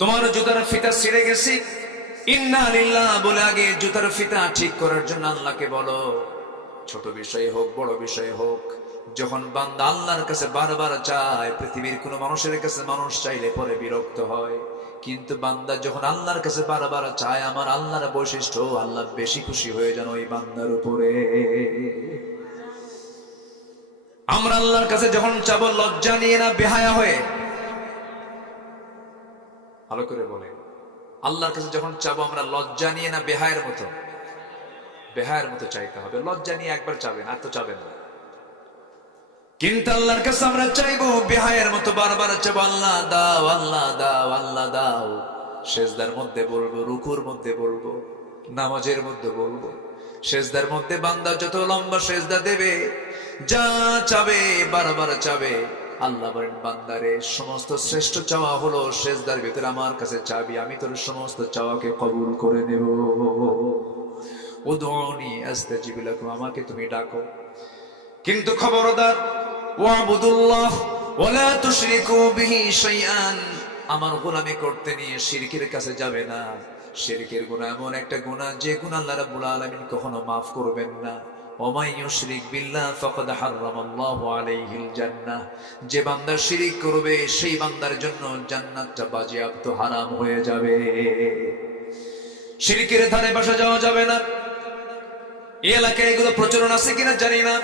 তোমার জুতার ফিতা ছিঁড়ে গেছে, ইন্না লিল্লাহ বলে আগে জুতার ফিতা ঠিক করার জন্য আল্লাহকে বলো। ছোট বিষয় হোক বড় বিষয় হোক, যখন বান্দা আল্লাহর কাছে বারবার চায়, পৃথিবীর কোন মানুষের কাছে মানুষ চাইলে পরে বিরক্ত হয়, কিন্তু বান্দা যখন আল্লাহর কাছে বারবার চায়, আমার আল্লাহর বৈশিষ্ট্য, আল্লাহ বেশি খুশি হয়ে যান ওই বান্দার উপরে। আমরা আল্লাহর কাছে যখন চাবো লজ্জা নিয়ে না, বেহায়া হয়ে, ভালো করে বলে, আল্লাহর কাছে যখন চাবো আমরা লজ্জা নিয়ে না বেহায়ের মতো? বেহায়ের মতো চাইতে হবে। লজ্জা নিয়ে একবার চাবেন, আর তো চাবেন না। কিন্তু আল্লাহর কাছে আমরা চাইবো বেহায়ের মতো, বারবার চাবো আল্লাহ দাও, আল্লাহ দাও, আল্লাহ দাও। সেজদার মধ্যে বলবো, রুকুর মধ্যে বলবো, নামাজের মধ্যে বলবো। সেজদার মধ্যে বান্দা যত লম্বা সেজদা দেবে, যা চাবে বারবার চাবে, আল্লাহ বলেন বান্দারে সমস্ত শ্রেষ্ঠ চাওয়া হলো সেজদার ভিতরে আমার কাছে চাবি, আমি তোর সমস্ত চাওয়াকে কবুল করে নেব। উদউনি আস্তাজিব লাকুম, আমাকে তুমি ডাকো, কিন্তু খবরদার, ওয়াবুদুল্লাহ ওয়ালা তুশরিকু বিহি শাইআন, আমার গোলামি করতে নিয়ে শিরকের কাছে যাবে না। শিরকের গুনাহ এমন একটা গুনাহ, যে গুনাহ আল্লাহ রাব্বুল আলামিন কখনো মাফ করবেন না। ওমাই ইউশরিক বিল্লাহ ফাকাদ হারামাল্লাহু আলাইহিল জান্নাহ, যে বান্দা শিরক করবে সেই বান্দার জন্য জান্নাতটা বাজেয়াপ্ত হারাম হয়ে যাবে। শিরকের ধারে বসা যাওয়া যাবে না। এই এলাকায় এগুলো প্রচলন আছে কিনা জানি না।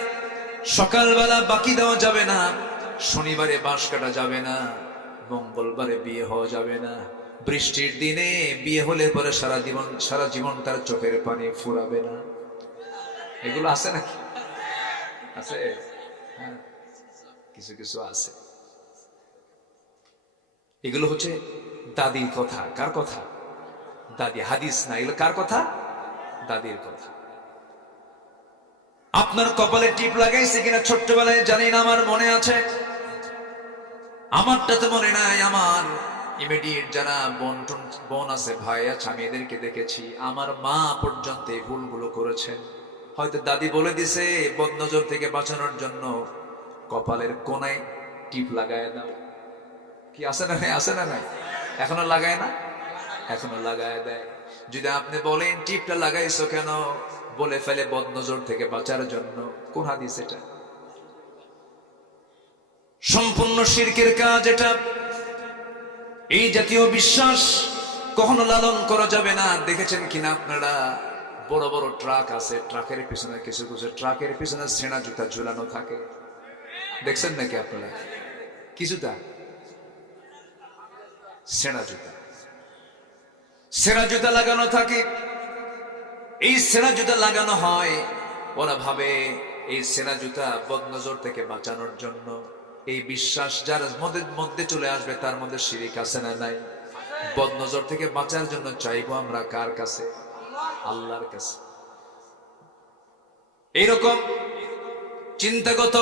সকালবেলা বাকি দেওয়া যাবে না, শনিবারে বাঁশ কাটা যাবে না, মঙ্গলবারে বিয়ে হওয়া যাবে না, বৃষ্টির দিনে বিয়ে হলে পরে সারা জীবন তার চোখের পানি ফুরাবে না। এগুলো আছে নাকি? আছে, হ্যাঁ, কিছু কিছু আছে। এগুলো হচ্ছে দাদির কথা। কার কথা? দাদি, হাদিস না, এগুলো কার কথা? দাদির কথা। আপনার কপালে টিপ লাগাইছে কিনা ছোট্টবেলায় জানি না, আমার মনে আছে। আমারটা তো মনে নাই, আমার ইমিডিয়েট যারা বোন আছে, ভাই আছে, আমি এদেরকে দেখেছি। আমার মা পর্যন্ত এই ভুলগুলো করেছেন। হয়তো দাদি বলে দিছে বদনজর থেকে বাঁচানোর জন্য কপালের কোনায় টিপ লাগায় দাও। কি আছে না নাই? আছে না নাই? এখনো লাগায় না? এখনো লাগায় দেয়। যদি আপনি বলেন টিপটা লাগাইছো কেন, বলে ফেলে বদনজর থেকে বাঁচার জন্য। কোন হাদিস এটা? সম্পূর্ণ শিরকের কাজ এটা। এই জাতীয় বিশ্বাস কখনো লালন করা যাবে না। দেখেছেন কিনা আপনারা, বড় বড় ট্রাক আছে, ট্রাকের পিছনে কিছু কিছু ট্রাকের পিছনে ছেঁড়া জুতা ঝুলানো থাকে, দেখছেন নাকি আপনারা? কি জুতা? ছেঁড়া জুতা। ছেঁড়া জুতা লাগানো থাকে। এই ছেঁড়া জুতা লাগানো হয়, ওরা ভাবে এই ছেঁড়া জুতা বদনজর থেকে বাঁচানোর জন্য। এই বিশ্বাস যার মধ্যে চলে আসবে, তার মধ্যে শিরিক আছে না নাই? বদনজর থেকে বাঁচার জন্য চাইবো আমরা কার কাছে? আল্লাহর কাছে। এইরকম চিন্তাগত,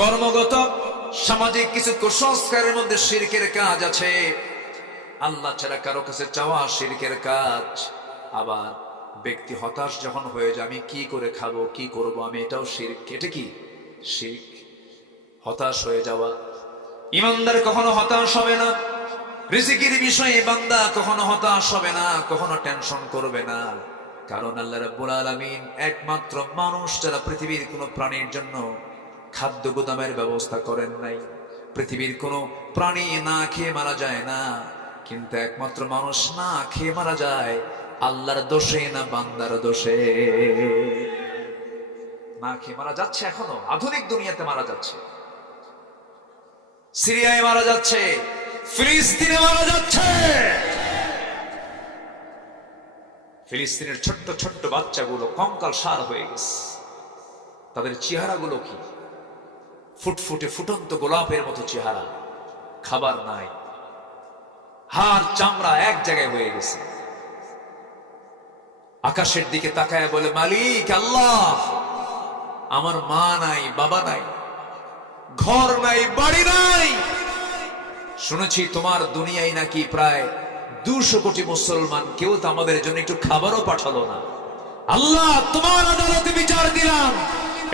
কর্মগত, সামাজিক কিছু কুসংস্কারের মধ্যে শিরকের কাজ আছে। আল্লাহ ছাড়া কারো কাছে চাওয়া শিরকের কাজ। আবার ব্যক্তি হতাশ যখন হয়ে যায়, আমি কি করে খাবো, কি করব, আমি এটাও শিরক। এটা কি? শিরক। হতাশ হয়ে যাওয়া। ইমানদার কখনো হতাশ হবে না। রিজিকের বিষয়ে বান্দা কখনো হতাশ হবে না, কখনো টেনশন করবে না। কারণ আল্লাহ রাব্বুল আলামিন একমাত্র মানুষ যারা পৃথিবীর কোনো প্রাণীর জন্য খাদ্য গুদামের ব্যবস্থা করেন নাই। পৃথিবীর কোনো প্রাণী না খেয়ে মারা যায় না, কিন্তু একমাত্র মানুষ না খেয়ে মারা যায়। আল্লাহর দোষে না বান্দার দোষে? না খেয়ে মারা যাচ্ছে, এখনো আধুনিক দুনিয়াতে মারা যাচ্ছে। সিরিয়ায় মারা যাচ্ছে, ফিলিস্তিনে মারা যাচ্ছে। ফিলিস্তিনের ছোট্ট ছোট্ট বাচ্চাগুলো কঙ্কাল সার হয়ে গেছে। তাদের চেহারাগুলো কি ফুটফুটে ফুটন্ত গোলাপের মতো চেহারা। খাবার নাই, হাড় চামড়া এক জায়গায় হয়ে গেছে। আকাশের দিকে তাকায় বলে, মালিক আল্লাহ, আমার মা নাই, বাবা নাই, ঘর নাই, বাড়ি নাই। শুনেছি তোমার দুনিয়ায় নাকি প্রায় 200 কোটি মুসলমান, কেউ তো আমাদের জন্য একটু খাবারও পাঠালো না। আল্লাহ, তোমার আদালতে বিচার দিলাম,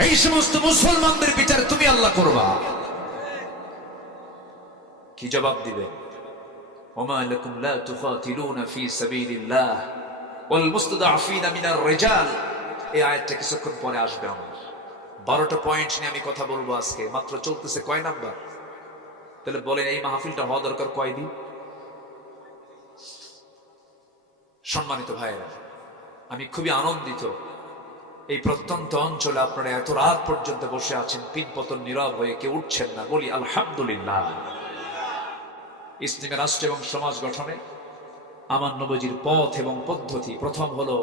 এই সমস্ত মুসলমানদের বিচার তুমি আল্লাহ করবা। কি জবাব দিবে? ওমা লাকুম লা তুকাতিলুনা ফি সাবিলিল্লাহ ওয়াল মুস্তাদআফিনা মিনার রিজাল। এই আয়াতটা কিছুক্ষণ পরে আসবে। আমার 12টা পয়েন্ট নিয়ে আমি কথা বলবো আজকে। মাত্র চলতেছে কয় নাম্বার? তাহলে বলেন এই মাহফিলটা হওয়া দরকার কয়দিন? সম্মানিত ভাইয়েরা, আমি খুবই আনন্দিত এই প্রত্যন্ত অঞ্চলে আপনারা এত রাত পর্যন্ত বসে আছেন, পিনপতন নীরব হয়ে কেউ উঠছেন না। বলি আলহামদুলিল্লাহ। ইসলামী রাষ্ট্র এবং সমাজ গঠনে আমার নবীজির পথ এবং পদ্ধতি, প্রথম হলো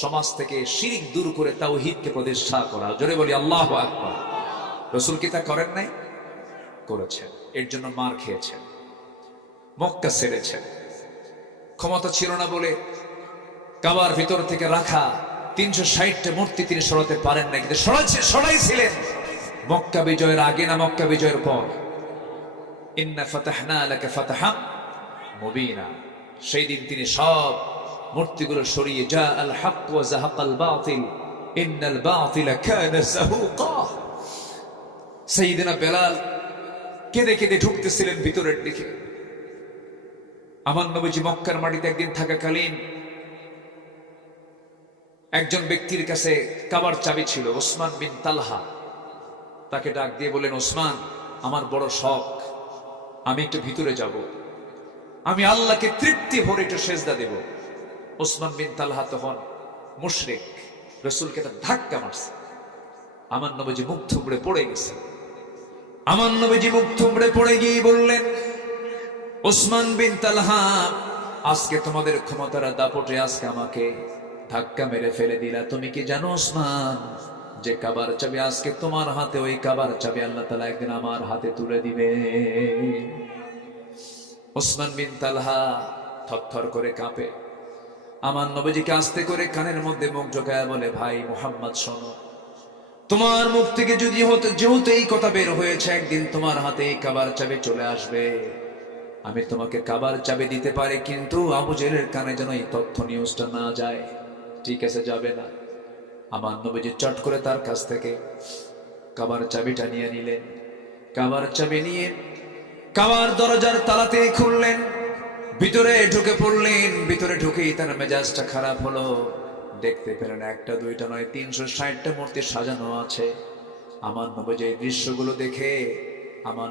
সমাজ থেকে শিরক দূর করে তাওহীদকে প্রতিষ্ঠা করা। জোরে বলি আল্লাহু আকবার। রাসূল কি তা করেন নাই? করেছেন। এর জন্য মার খেয়েছেন, মক্কা ছেড়েছেন। ক্ষমতা ছিল না বলে কাবার ভিতর থেকে রাখা 360টা মূর্তি তিনি সরাতে পারেন না, কিন্তু সরাইছিলেন মক্কা বিজয়ের আগে না মক্কা বিজয়ের পর? ইন্না ফাতাহনা লাকা ফাতহাম মুবিনা। সেই দিন তিনি সব মূর্তিগুলো সরিয়ে জা আল হক ওয়া যাহাকাল বাতিল ইন্নাল বাতিলা কানা যাহুকা। সাইয়েদনা বেলাল কেঁদে কেঁদে ঢুকতেছিলেন ভিতরের দিকে। আমার নবীজি মক্কার মাটিতে একদিন থাকাকালীন একজন ব্যক্তির কাছে কাবার চাবি ছিল, ওসমান বিন তালহা। তাকে ডাক দিয়ে বলেন, ওসমান, আমার বড় শখ, আমি একটু ভিতরে যাব, আমি আল্লাহকে তৃপ্তি ভরে একটু সেজদা দেব। ওসমান বিন তালহা তখন মুশরিক, রাসূলকে একটা ধাক্কা মারছে। আমার নবীজি মুখ থুবড়ে পড়ে গেছে। আমার নবীজি মুখ থুবড়ে পড়ে গিয়ে বললেন, ওসমান বিন তালহা, আজকে তোমাদের ক্ষমতার দাপটে আজকে আমাকে ধাক্কা মেরে ফেলে দিলা। তুমি কি জানো ওসমান, যে কাবার চাবি আজকে তোমার হাতে, ওই কাবার চাবি আল্লাহ তাআলা একদিন আমার হাতে তুলে দিবে। ওসমান বিন তালহা থরথর করে কাঁপে। আমার নবীজিকে আস্তে করে কানের মধ্যে মুখ ঢোকায় বলে, ভাই মুহাম্মদ, শোনো, তোমার মুখ থেকে যদি যেহেতু এই কথা বের হয়েছে একদিন তোমার হাতে এই কাবার চাবি চলে আসবে, আমি তোমাকে কাবার চাবি দিতে পারি, কিন্তু আবু জেহেলের কানে যেন এই তথ্য নিউজটা না যায়। ঠিক আছে, যাবে না। আমার নবীজি চট করে তার কাছ থেকে কাবার চাবিটা নিয়ে নিলেন। কাবার চাবি নিয়ে কাবার দরজার তালাতে খুললেন, ভিতরে ঢুকে পড়লেন। ভিতরে ঢুকেই তার মেজাজটা খারাপ হলো। দেখতে পেলেন একটা দুইটা নয় 360টা মূর্তি সাজানো আছে। আমার নবীজি এই দৃশ্যগুলো দেখে আমার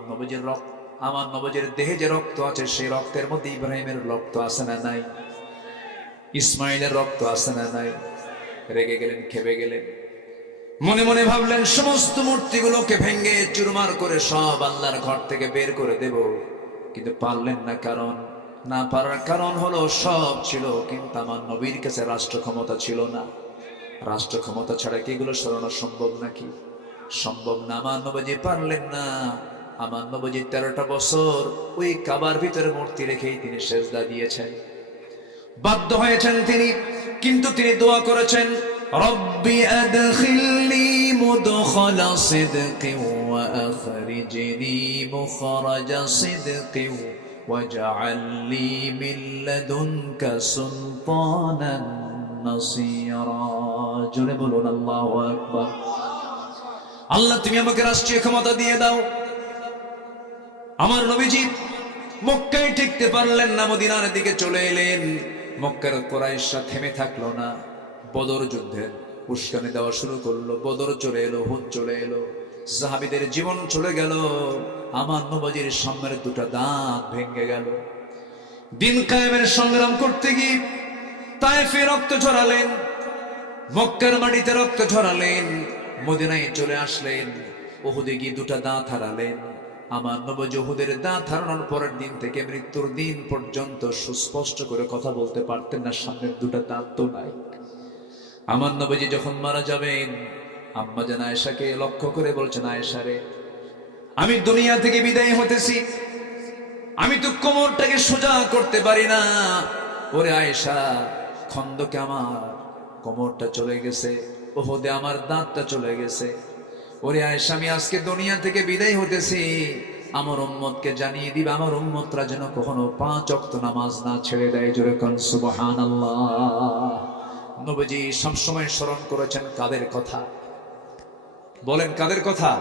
নবীজির দেহে যে রক্ত আছে, সেই রক্তের মধ্যে ইব্রাহিমের রক্ত আছে না নাই? ইসমাইলের রক্ত আছে না নাই? রেগে গেলেন, খেপে গেলেন। মনে মনে ভাবলেন সমস্ত মূর্তিগুলোকে ভেঙে চুরমার করে সব আল্লাহর ঘর থেকে বের করে দেব, কিন্তু পারলেন না। না পারার কারণ হলো সব ছিল, কিন্তু আমার নবীর কাছে রাষ্ট্র ক্ষমতা ছিল না। রাষ্ট্র ক্ষমতা ছাড়া কি এগুলো সরানো সম্ভব নাকি? সম্ভব না। আমার নবীজি পারলেন না। আমার নবীজি 13টা বছর ওই কাবার ভিতরে মূর্তি রেখেই তিনি সেজদা দিয়েছেন। বাধ্য হয়েছেন তিনি, কিন্তু তিনি দোয়া করেছেন, রব্বি আদখিলনি মুদখালা সিদকিন ওয়া আখরিজনি মুখরাজা সিদকিন ওয়াজআল লি মিন লাদুনকা সুলতানান নাসীরা। জোরে বলুন আল্লাহু আকবার। আল্লাহ, তুমি আমাকে রাষ্ট্রীয় ক্ষমতা দিয়ে দাও। আমার নবীজি মক্কায় টিকতে পারলেন না, মদিনার দিকে চলে এলেন। মক্কার কুরাইশরা থেমে থাকলো না, বদর যুদ্ধে উস্কানি দেওয়া শুরু করলো। বদর চলে এলো, হুদ চলে এলো, সাহাবীদের জীবন চলে গেল। আমার নবীজির সামনের দুটো দাঁত ভেঙে গেল। দিন কায়েমের সংগ্রাম করতে গিয়ে তায়েফে রক্ত ঝরালেন, মক্কার মাটিতে রক্ত ঝরালেন, মদিনায় চলে আসলেন, উহুদে গিয়ে দুটো দাঁত হারালেন। আমার নবী উহুদের দাঁত হারানোর পরের দিন থেকে মৃত্যুর দিন পর্যন্ত সুস্পষ্ট করে কথা বলতে পারতেন না, সামনের দুটো দাঁত তো নাই। আমার নবীজি যখন মারা যাবেন, আম্মা জান আয়েশাকে লক্ষ্য করে বলছেন, আয়েশা রে, আমি দুনিয়া থেকে বিদায় হতেছি, আমি তো কোমরটাকে সোজা করতে পারি না। ওরে আয়েশা, খন্দকে আমার কোমরটা চলে গেছে, উহুদে আমার দাঁতটা চলে গেছে। ওরে আয়েশা, আমি আজকে দুনিয়া থেকে বিদায় হতেছি, আমার উম্মতকে জানিয়ে দিবে, আমার উম্মতরা যেন কখনো 5 ওয়াক্ত নামাজ না ছেড়ে দেয়। জোরে কোন সুবহানাল্লাহ। নবীজি সবসময় স্মরণ করেছেন কাদের কথা? বলেন কাদের কথা?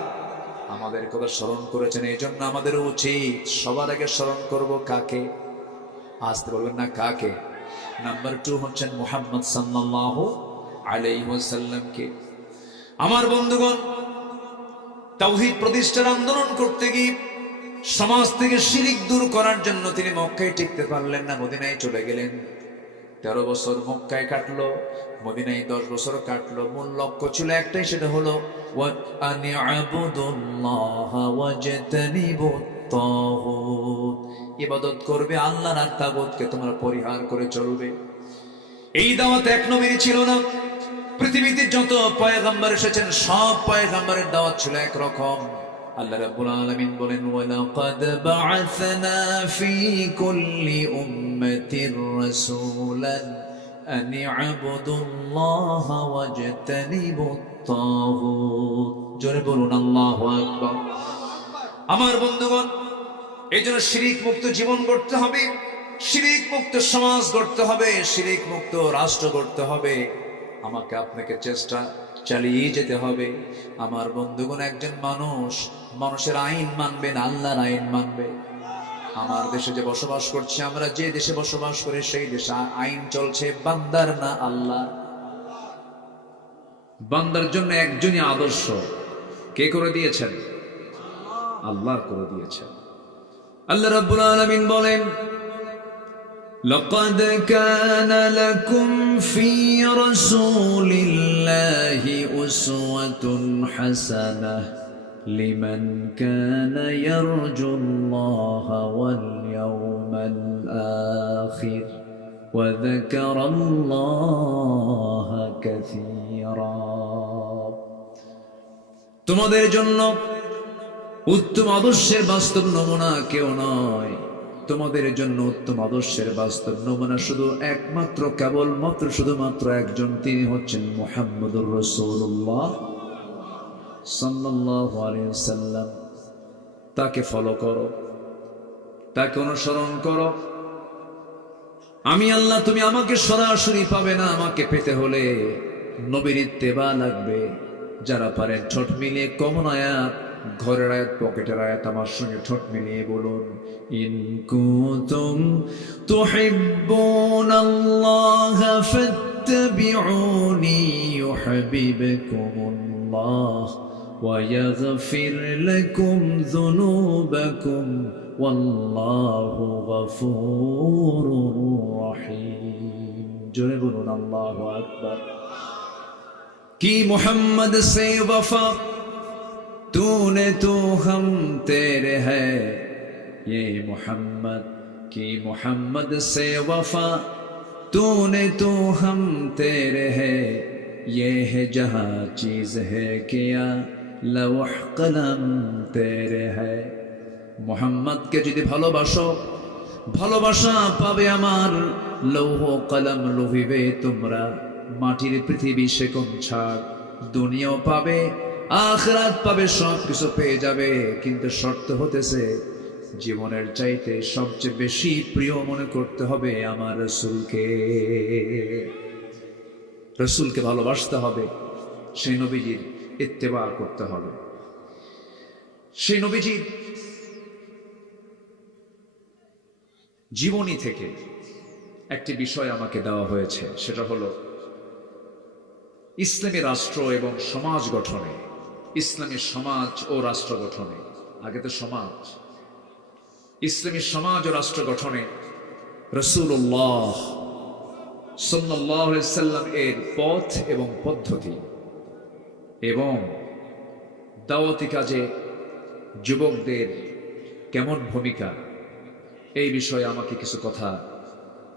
আমাদের কথা স্মরণ করেছেন। এই জন্য আমাদের উচিত সবার আগে স্মরণ করব কাকে? আসতে বলবেন না কাকে? নাম্বার 2 হচ্ছেন মুহাম্মদ সাল্লাল্লাহু আলাইহি ওয়াসাল্লামকে। আমার বন্ধুগণ, তাওহীদ প্রতিষ্ঠার আন্দোলন করতে গিয়ে সমাজ থেকে শিরিক দূর করার জন্য তিনি মক্কায় টিকতে পারলেন না, মদিনায় চলে গেলেন। 13 বছর মক্কায় কাটলো, মদিনায় 10 বছর কাটলো। মূল লক্ষ্য ছিল একটাই, সেটা হলো ইবাদত করবে আল্লাহর, আর তাগুতকে তোমরা পরিহার করে চলবে। এই দাওয়াত এক নবীর ছিল না। পৃথিবীতে যত পয়গম্বর এসেছেন সব পয়গম্বরের দাওয়াত ছিল একরকম। আল্লাহ রাব্বুল আলামিন বলেন, ওয়ালাকাদ বা'আসনা ফি কুল্লি উম্মাতির রাসূলান আন ই'বুদুল্লাহা ওয়াজতানিবুত তাগুত। জোরে বলুন আল্লাহু আকবার। আমার বন্ধুগণ, এইজন্য শিরিক মুক্ত জীবন গড়তে হবে, শিরিক মুক্ত সমাজ গড়তে হবে, শিরিক মুক্ত রাষ্ট্র গড়তে হবে। আমাকে আপনাকে চেষ্টা চালিয়ে যেতে হবে। আমার বন্ধুগণ, একজন মানুষের আইন মানবে না, আল্লাহর আইন মানবে। আমার দেশে যে বসবাস করছি, আমরা যে দেশে বসবাস করি, সেই দেশে আইন চলছে বান্দার না আল্লাহ। বান্দার জন্য একজনই আদর্শ। কে করে দিয়েছেন? আল্লাহ করে দিয়েছেন। আল্লাহ রাব্বুল আলামিন বলেন, لقد كان لكم في رسول الله أسوة حسنة لمن كان يرجو الله واليوم الآخر وذكر الله كثيرا। তোমাদের জন্য উত্তম আদর্শের বাস্তব নমুনা কেউ নয়। তোমাদের জন্য উত্তম আদর্শের বাস্তব নমুনা শুধু একমাত্র কেবলমাত্র শুধুমাত্র একজন, তিনি হচ্ছেন মুহাম্মদুর রাসূলুল্লাহ সাল্লাল্লাহু আলাইহি ওয়াসাল্লাম। তাকে ফলো করো, তাকে অনুসরণ করো। আমি আল্লাহ, তুমি আমাকে সরাসরি পাবে না, আমাকে পেতে হলে নবীর ইত্তেবা লাগবে। যারা পারেন ঠোঁট মিলিয়ে কমন আয়াত, ঘরের আয়াত, পকেটের আয়াত আমার সঙ্গে ঠোঁট মিলিয়ে বলুন, ইন কুনতুম তুহিব্বুনাল্লাহা ফাত্তাবিউনি ইউহিব্বুকুমুল্লাহ ওয়া ইয়াগফির লাকুম যুনুবাকুম ওয়াল্লাহু গফুরুর রহিম। জোরে বলুন আল্লাহু আকবার। কি মোহাম্মদ সে वफा तूने तो हम तेरे है, ये मोहम्मद की मोहम्मद से वफा तूने तो हम तेरे है, ये है जहाँ चीज है किया लौह कलम तेरे है। मोहम्मद के যদি ভালোবাসো, ভালোবাসা পাবে আমার, লৌহ কলম লোহিবে তোমরা। মাটির পৃথিবী সে কোন ছাড়, দুনিয়াও পাবে, আখিরাত পাবে, সব কিছু পেয়ে যাবে। কিন্তু শর্ত হতেছে, জীবনের চাইতে সবচেয়ে বেশি প্রিয় মনে করতে হবে আমার রাসূলকে। রাসূলকে ভালোবাসতে হবে, সেই নবীজির ইত্তেবা করতে হবে। সেই নবীজির জীবনী থেকে একটি বিষয় আমাকে দেওয়া হয়েছে, সেটা হলো ইসলামী রাষ্ট্র এবং সমাজ গঠনে, ইসলামী সমাজ ও রাষ্ট্র গঠনে, আগে তো সমাজ, ইসলামী সমাজ ও রাষ্ট্র গঠনে রাসূলুল্লাহ সাল্লাল্লাহু আলাইহি ওয়াসাল্লাম এর পথ এবং পদ্ধতি এবং দাওয়াতি কাজে যুবকদের কেমন ভূমিকা, এই বিষয়ে আমাকে কিছু কথা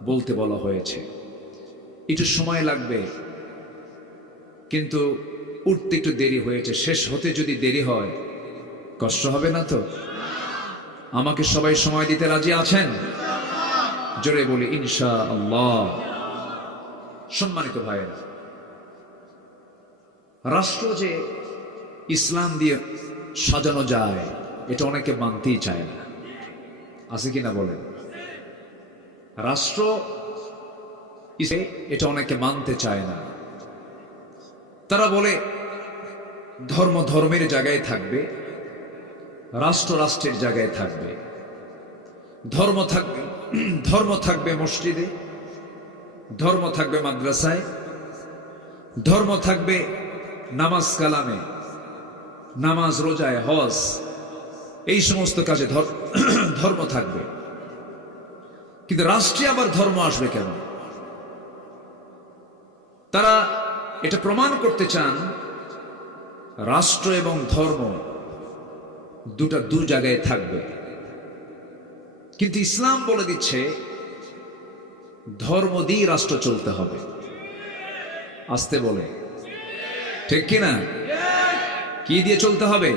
বলতে বলা হয়েছে। একটু সময় লাগবে, কিন্তু উঠতে একটু দেরি হয়েছে। শেষ হতে যদি দেরি হয় কষ্ট হবে না তো? আমাকে সবাই সময় দিতে রাজি আছেন? জোরে বলি ইনশাআল্লাহ। সম্মানিত ভাইয়েরা, রাষ্ট্র যে ইসলাম দিয়ে সাজানো যায়, এটা অনেকে মানতেই চায় না, আছে কিনা বলেন? রাষ্ট্র এটা অনেকে মানতে চায় না। তারা বলে ধর্ম ধর্মের জায়গায় থাকবে, রাষ্ট্র রাষ্ট্রের জায়গায় থাকবে। ধর্ম থাকবে ধর্ম থাকবে মসজিদে, ধর্ম থাকবে মাদ্রাসায়, ধর্ম থাকবে নামাজ কালামে, নামাজ রোজায়, হজ, এই সমস্ত কাজে ধর্ম থাকবে। কিন্তু রাষ্ট্রে আবার ধর্ম আসবে কেন? তারা এটা প্রমাণ করতে চান রাষ্ট্র এবং ধর্ম দুটা দু জায়গায় থাকবে। কিন্তু ইসলাম বলে দিচ্ছে ধর্ম দিয়ে রাষ্ট্র চলতে হবে। আসতে বলে, ঠিক কিনা? কি দিয়ে চলতে হবে?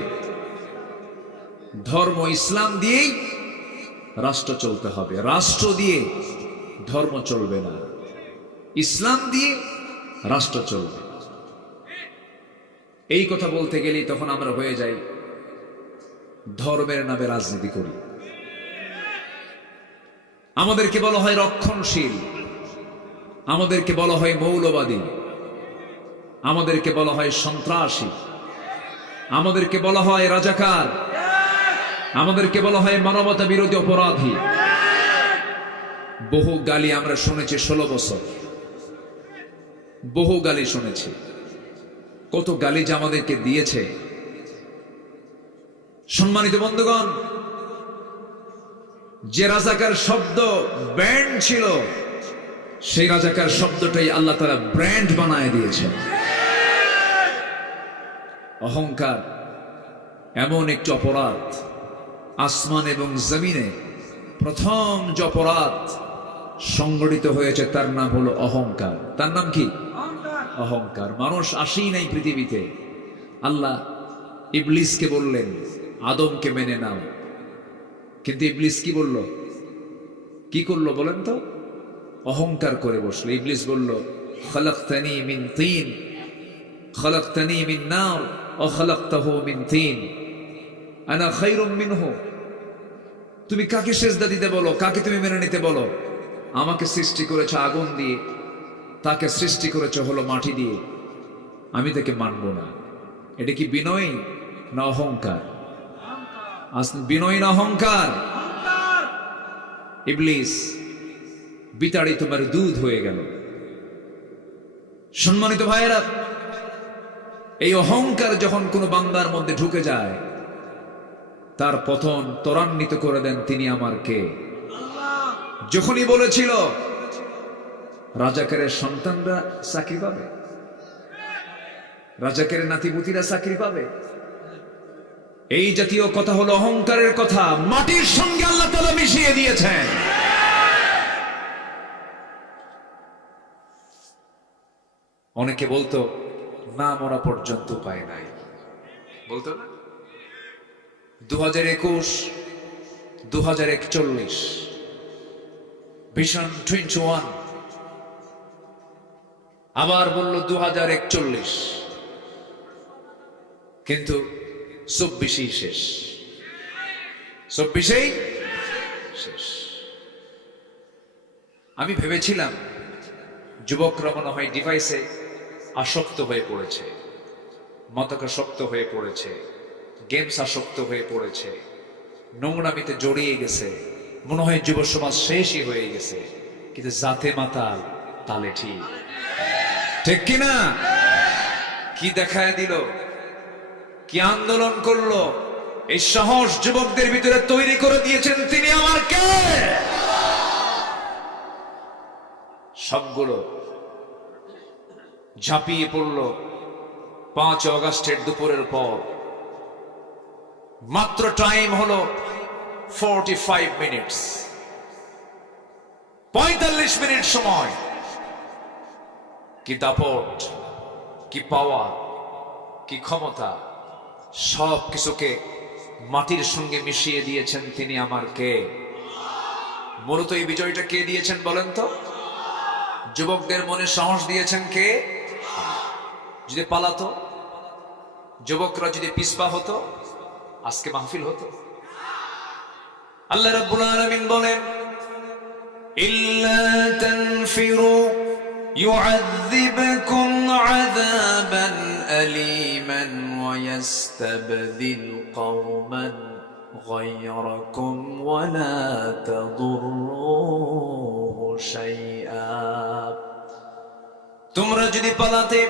ধর্ম ইসলাম দিয়েই রাষ্ট্র চলতে হবে। রাষ্ট্র দিয়ে ধর্ম চলবে না, ইসলাম দিয়ে রাষ্ট্র চলবে। এই কথা বলতে গেলেই তখন আমরা হয়ে যাই ধর্মের নামে রাজনীতি করি। আমাদেরকে বলা হয় রক্ষণশীল, আমাদেরকে বলা হয় মৌলবাদী, আমাদেরকে বলা হয় সন্ত্রাসী, আমাদেরকে বলা হয় রাজাকার, আমাদেরকে বলা হয় মানবতা বিরোধী অপরাধী। বহু গালি আমরা শুনেছি 16 বছর, বহু গালি শুনেছি। কত গালি যে আমাদেরকে দিয়েছে। সম্মানিত বন্ধুগণ, যে রাজাকার শব্দ ব্যান্ড ছিল, সেই রাজাকার শব্দটাই আল্লাহ তাআলা ব্র্যান্ড বানায় দিয়েছে। অহংকার এমন একটি অপরাধ, আসমান এবং জমিনে প্রথম যে অপরাধ সংগঠিত হয়েছে তার নাম হলো অহংকার। তার নাম কি? অহংকার। মানুষ আসেই নাই পৃথিবীতে। আল্লাহ ইবলিসকে বললেন আদমকে মেনে নাও, কিন্তু ইবলিস কি বলল? কি করলো বলেন তো? অহংকার করে বসলো। ইবলিস বলল খলাকতানি মিন তিন খলাকতানি মিন নার ওয়া খলাকতাহু মিন তিন আনা খায়রুম মিনহু। তুমি কাকে সেজদা দিতে বলো? কাকে তুমি মেনে নিতে বলো? আমাকে সৃষ্টি করেছো আগুন দিয়ে, তাকে সৃষ্টি করেছো হলো মাটি দিয়ে, আমি তাকে মানব না। এটা কি বিনয় না অহংকার? বিনয় না অহংকার? ইবলিস বিতাড়িত তোমার দুধ হয়ে গেল। সম্মানিত ভাইয়েরা, এই অহংকার যখন কোনো বান্দার মধ্যে ঢুকে যায়, তার পতন ত্বরান্বিত করে দেন তিনি আমার কে। যখনই বলেছিল রাজাকারের সন্তানরা চাকরি পাবে, রাজাকারের নাতিপুতিরা চাকরি পাবে, এই জাতীয় কথা হলো অহংকারের কথা। মাটির সঙ্গে আল্লাহ তাআলা মিশিয়ে দিয়েছেন। অনেকে বলতো না মরা পর্যন্ত উপায় নাই, বলতো না? 2021, 2041, ভিশন 21, আবার বলল 2041, কিন্তু 24 শেষ, 24 শেষ। আমি ভেবেছিলাম যুবকরা মনে হয় ডিভাইসে আসক্ত হয়ে পড়েছে, মাদকাসক্ত হয়ে পড়েছে, গেমস আসক্ত হয়ে পড়েছে, নোংরামিতে জড়িয়ে গেছে, মনে হয় যুব সমাজ শেষই হয়ে গেছে। কিন্তু জাতে মাতাল তালে ঠিক, ঠিক কিনা? কি দেখায় দিল, কি আন্দোলন করলো, এই সাহস যুবকদের ভিতরে তৈরি করে দিয়েছেন তিনি আমার কে। সবগুলো ঝাঁপিয়ে পড়ল 5 অগাস্টের দুপুরের পর। মাত্র টাইম হলো 45 মিনিটস, 45 মিনিট সময়। কি দাপট, কি পাওয়ার, কি ক্ষমতা, সব কিছুকে মাটির সঙ্গে মিশিয়ে দিয়েছেন তিনি আমার কে। মূলত এই বিজয়টা কে দিয়েছেন বলেন তো? যুবকদের মনে সাহস দিয়েছেন কে? যদি পালাতো, যুবকরা যদি পিছপা হতো, আজকে মাহফিল হতো। আল্লাহ রাব্বুল আলামিন বলেন ইল্লা তানফিরু يعذبكم عذابا أليما ويستبدل قوما غيركم ولا تضروه شيئا তোমরা যদি পালাতে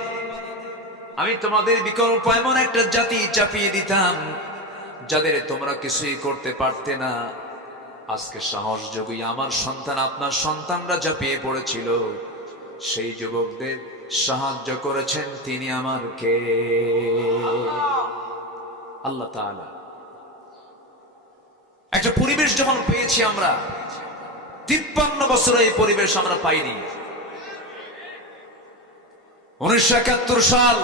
আমি তোমাদের বিকল্প এমন একটা জাতি চাপিয়ে দিতাম যাদের তোমরা কিছুই করতে পারতে না। আজকে সাহসযোগী আমার সন্তান আপনার সন্তানরা ঝাঁপিয়ে পড়েছিল, সেই যুবকদের সাহায্য করেছেন তিনি আমার কে? আল্লাহ তাআলা। একটা পরিবেশ যখন পেয়েছি আমরা, 53 বছরে এই পরিবেশ আমরা পাইনি। 1971 সাল,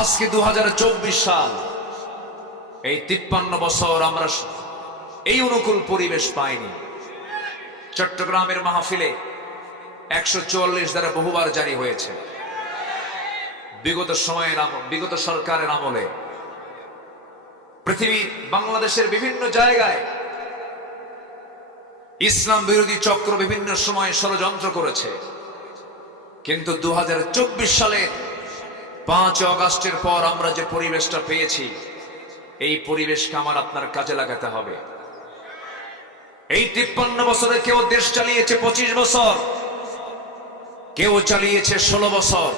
আজকে 2024 সাল, এই 53 বছর আমরা এই অনুকূল পরিবেশ পাইনি। চট্টগ্রামের মাহফিলে 144 দ্বারা বহুবার জারি হয়েছে। বিগত সরকারের আমলে পৃথিবী বাংলাদেশের বিভিন্ন জায়গায় ইসলাম বিরোধী চক্র বিভিন্ন সময় ষড়যন্ত্র করেছে, কিন্তু 2024 সালে 5 আগস্টের পর আমরা যে পরিবেশটা পেয়েছি, এই পরিবেশকে আমার আপনার কাজে লাগাতে হবে। এই 53 বছরে কেউ দেশ চালিয়েছে 25 বছর, কেউ চালিয়েছে 16 বছর,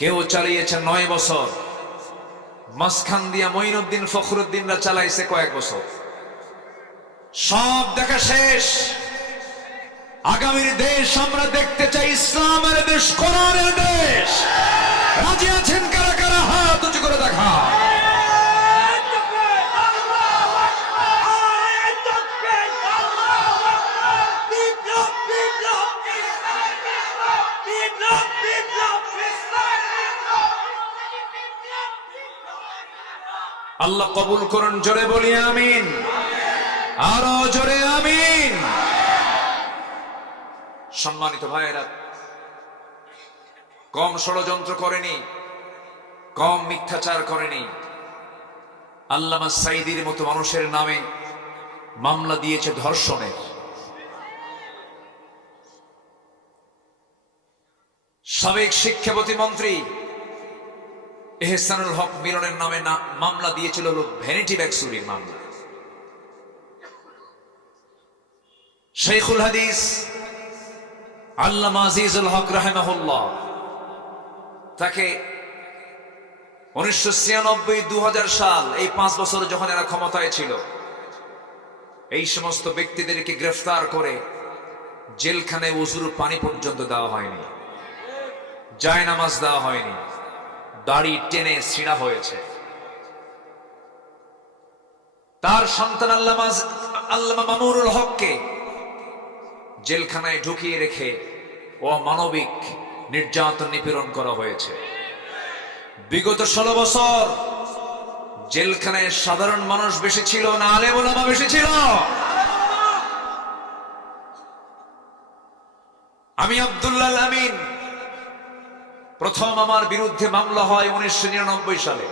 কেউ চালিয়েছে 9 বছর, মাঝখান দিয়া মঈনুদ্দিন ফখরুদ্দিনরা চালাইছে কয়েক বছর। সব দেখা শেষ। আগামীর দেশ আমরা দেখতে চাই ইসলামের দেশ, কোরআনের দেশ। রাজি আছেন কারা কারা? হাত উঁচু করে দেখা। আল্লাহ কবুল করুন, জোরে বলি আমিন, আরো জোরে আমিন। সম্মানিত ভাইয়েরা, কম ষড়যন্ত্র করেনি, কম মিথ্যাচার করেনি। আল্লামা সাঈদীর মতো মানুষের নামে মামলা দিয়েছে ধর্ষণের। সাবেক শিক্ষা প্রতিমন্ত্রী এহসানুল হক মিলনের নামে মামলা দিয়েছিল ভ্যানিটি ব্যাগ চুরির মামলা। শেখুল হাদিস আল্লামা আজিজুল হক রাহিমাহুল্লাহ, তাকে 1996-2000 সাল, এই 5 বছর যখন এরা ক্ষমতায় ছিল, এই সমস্ত ব্যক্তিদেরকে গ্রেফতার করে জেলখানায় ওযুর পানি পর্যন্ত দেওয়া হয়নি, জায়নামাজ দেওয়া হয়নি, দাড়ি টেনে ছিঁড়া হয়েছে। তার সন্তান আল্লামা মামুনুল হককে জেলখানায় ঢুকিয়ে রেখে অমানবিক নির্যাতন নিপীড়ন করা হয়েছে। বিগত 16 বছর জেলখানায় সাধারণ মানুষ বেশি ছিল না আলেম ওলামা বেশি ছিল? আমি আব্দুল্লাহ আমিন, প্রথম আমার বিরুদ্ধে মামলা হয় 1999 সালে।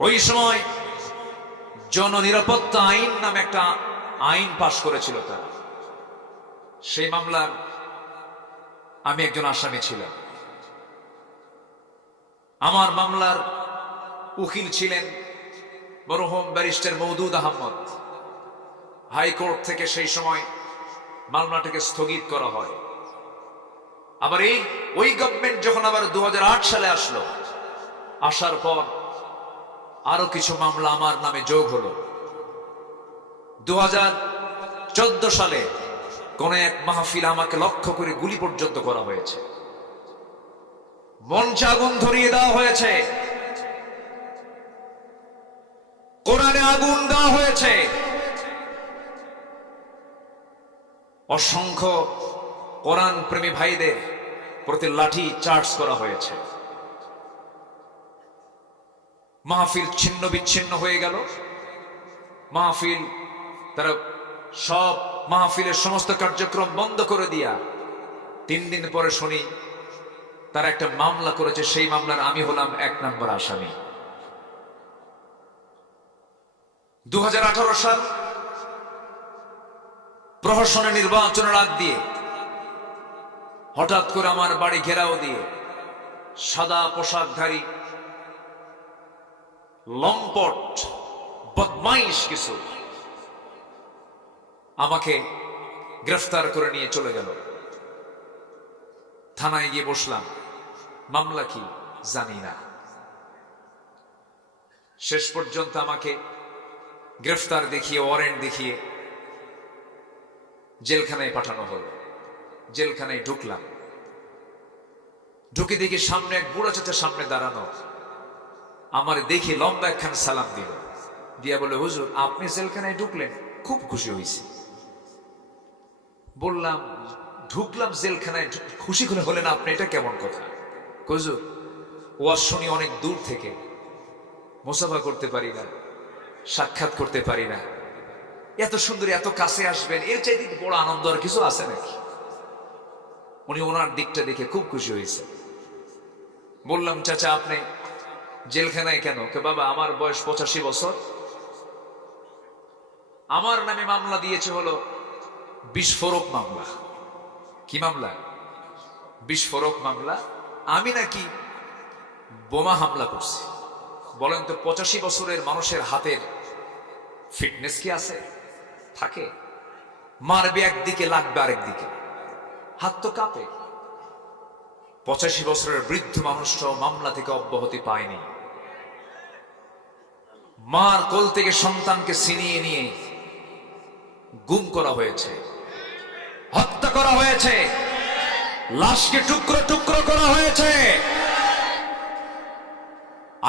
ওই সময় জননিরাপত্তা আইন নামে একটা আইন পাশ করেছিল তারা। সেই মামলার আমি একজন আসামি ছিলাম। আমার মামলার উকিল ছিলেন মরহুম ব্যারিস্টার মওদুদ আহমদ। হাইকোর্ট থেকে সেই সময় মামলাটাকে স্থগিত করা হয়। আবার ওই গভর্নমেন্ট যখন আবার 2008 সালে আসলো, আসার পর আরো কিছু মামলা আমার নামে যোগ হলো। 2014 সালে কোন এক মাহফিল আমাকে লক্ষ্য করে গুলি পর্যন্ত করা হয়েছে, মঞ্চে আগুন ধরিয়ে দেওয়া হয়েছে, কোরআনে আগুন দেওয়া হয়েছে, অসংখ্য কোরআন প্রেমী ভাইদের প্রতি লাঠি চার্জ করা হয়েছে। মাহফিল ছিন্ন বিচ্ছিন্ন হয়ে গেল। মাহফিল তারা সব মাহফিলের সমস্ত কার্যক্রম বন্ধ করে দিয়া 3 দিন পরে শুনি তারা একটা মামলা করেছে। সেই মামলার আমি হলাম 1 নম্বর আসামি। 2018 সাল প্রহসনের নির্বাচনের আগ দিয়ে হঠাৎ করে আমার বাড়ি ঘেরাও দিয়ে সাদা পোশাকধারী লম্পট বদমাইশ কিছু আমাকে গ্রেফতার করে নিয়ে চলে গেল। থানায় গিয়ে বসলাম, মামলা কি জানি না। শেষ পর্যন্ত আমাকে গ্রেফতার দেখিয়ে, ওয়ারেন্ট দেখিয়ে জেলখানায় পাঠানো হলো। জেলখানায় ঢুকলাম, ঢুকে দেখি সামনে এক বুড়া চাচা সামনে দাঁড়ানো। আমার দেখি লম্বা একখান সালাম দিল, দিয়া বলে, হুজুর আপনি জেলখানায় ঢুকলেন, খুব খুশি হয়েছি। বললাম, ঢুকলাম জেলখানায়, খুশি করে হলেন আপনি, এটা কেমন কথা? হুজুর ওয়াজ শুনি অনেক দূর থেকে, মুসাফা করতে পারি না, সাক্ষাৎ করতে পারি না, এত সুন্দর এত কাছে আসবেন, এর চাইতে বড় আনন্দ আর কিছু আছে নাকি? উনি ওনার দিকটা দেখে খুব খুশি হয়েছে। বললাম, চাচা আপনি জেলখানায় কেন? কে বাবা, আমার বয়স 85 বছর, আমার নামে মামলা দিয়েছে হলো বিস্ফোরক মামলা। কি মামলা? বিস্ফোরক মামলা। আমি নাকি বোমা হামলা করছি। বলেন তো 85 বছরের মানুষের হাতের ফিটনেস কি আছে? থাকে? মারবে একদিকে, লাগবে আরেকদিকে, হাত তো কাঁপে। 85 বছরের বৃদ্ধ মানুষটাও মামলা থেকে অব্যাহতি পায়নি। মার কোল থেকে সন্তানকে ছিনিয়ে নিয়ে গুম করা হয়েছে, হত্যা করা হয়েছে, লাশকে টুকরো টুকরো করা হয়েছে,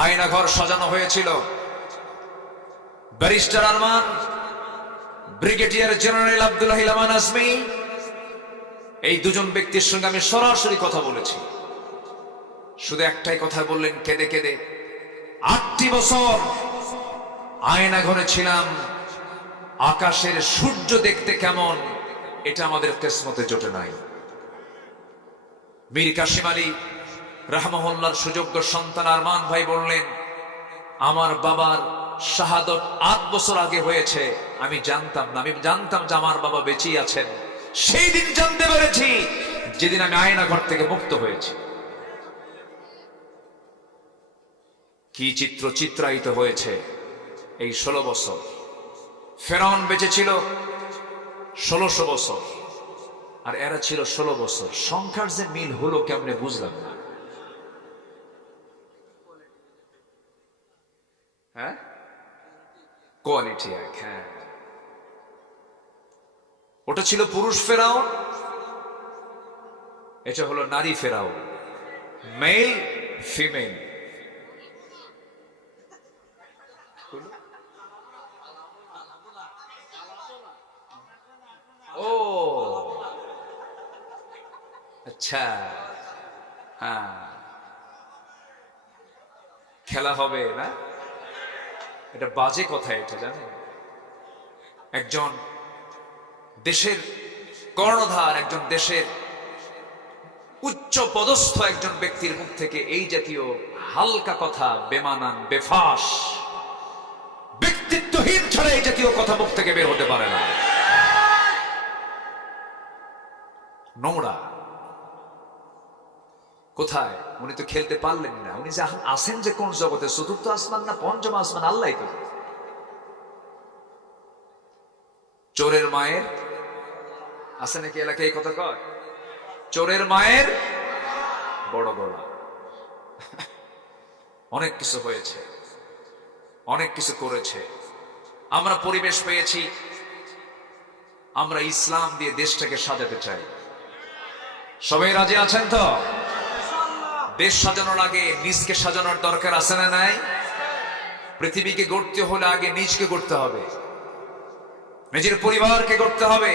আয়নাঘর সাজানো হয়েছিল। Barrister Arman, brigadier general Abdullah Aman Azmi, এই দুজন ব্যক্তির সঙ্গে আমি সরাসরি কথা বলেছি। শুধু একটাই কথা বললেন কেঁদে কেঁদে, 8টি বছর আয়না ঘরে ছিলাম, আকাশের সূর্য দেখতে কেমন এটা আমাদের কিসমতে জোটে নাই। মীর কাসিম আলী রাহমাহুল্লাহর সুযোগ্য সন্তান আরমান ভাই বললেন, আমার বাবার শাহাদত 8 বছর আগে হয়েছে, আমি জানতাম না। আমি জানতাম যে আমার বাবা বেঁচেই আছেন, সেই দিন জানতে পেরেছি যেদিন আমি আয়না ঘর থেকে মুক্ত হয়েছি। কি চিত্র চিত্রায়িত হয়েছে এই 16 বছর। ফেরাউন বেঁচে ছিল 1600 বছর, আর এরা ছিল 16 বছর। সংখ্যার যে মিল হলো কেমনে বুঝলাম না। হ্যাঁ, কোয়ালিটি এক। হ্যাঁ, ওটা ছিল পুরুষ ফেরাউন, এটা হলো নারী ফেরাউন, মেল ফিমেল। ও আচ্ছা, হ্যাঁ, খেলা হবে না, এটা বাজে কথা। এটা জানেন, একজন দেশের কর্ণধার, একজন দেশের উচ্চ পদস্থ একজন ব্যক্তির মুখ থেকে এই জাতীয় হালকা কথা, বেমানান, বেফাস, ব্যক্তিত্বহীন ছাড়া এই জাতীয় কথা মুখ থেকে বের হতে পারে না। নোংরা। কোথায়? উনি তো খেলতে পারলেন না। উনি যে আছেন যে কোন জগতে, চতুর্থ আসমান না পঞ্চম আসমান, আল্লাহ তো। চোরের মায়ের আছে নাকি এলাকায় এই কথা কয়? চোরের মায়ের বড় গলা। অনেক কিছু হয়েছে, অনেক কিছু করেছে। আমরা পরিবেশ পেয়েছি, আমরা ইসলাম দিয়ে দেশটাকে সাজাতে চাই। সবাই রাজি আছেন তো? দেশ সাজানোর আগে নিজকে সাজানোর দরকার আছে না নাই? পৃথিবীকে গড়তে হলে আগে নিজকে গড়তে হবে, নিজের পরিবারকে গড়তে হবে,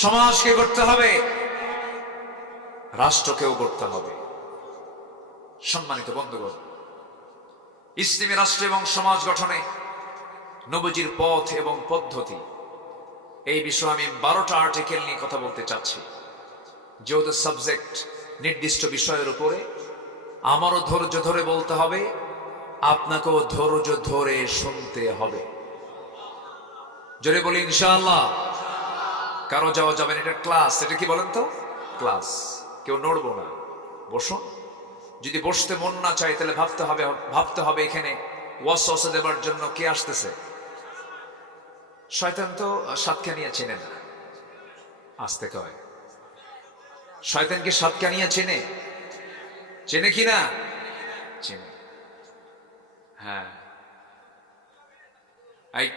সমাজকে গড়তে হবে, রাষ্ট্রকেও গড়তে হবে। সম্মানিত বন্ধুগণ, ইসলামী রাষ্ট্র এবং সমাজ গঠনে নবীজির পথ এবং পদ্ধতি, এই বিষয়ে আমি 12টা আর্টিকেল নিয়ে কথা বলতে চাচ্ছি। যেহেতু সাবজেক্ট নির্দিষ্ট বিষয়ের উপরে, আমারও ধৈর্য ধরে বলতে হবে, আপনাকেও ধৈর্য ধরে শুনতে হবে। জোরে বলি ইনশাআল্লাহ। কারো যাওয়া যাবে না, এটা ক্লাস। এটা কি বলেন তো? ক্লাস। কেউ নড়বো না, বসুন। যদি বসতে মন না চায় তাহলে ভাবতে হবে এখানে ওয়াসওয়াসা দেবার জন্য কে আসতেছে? শয়তান তো সাতকানিয়া চেনে না, আসতে কয়। শয়তান কি সাতকানিয়া চেনে? চেনে কি না? চেনে। হ্যাঁ, এই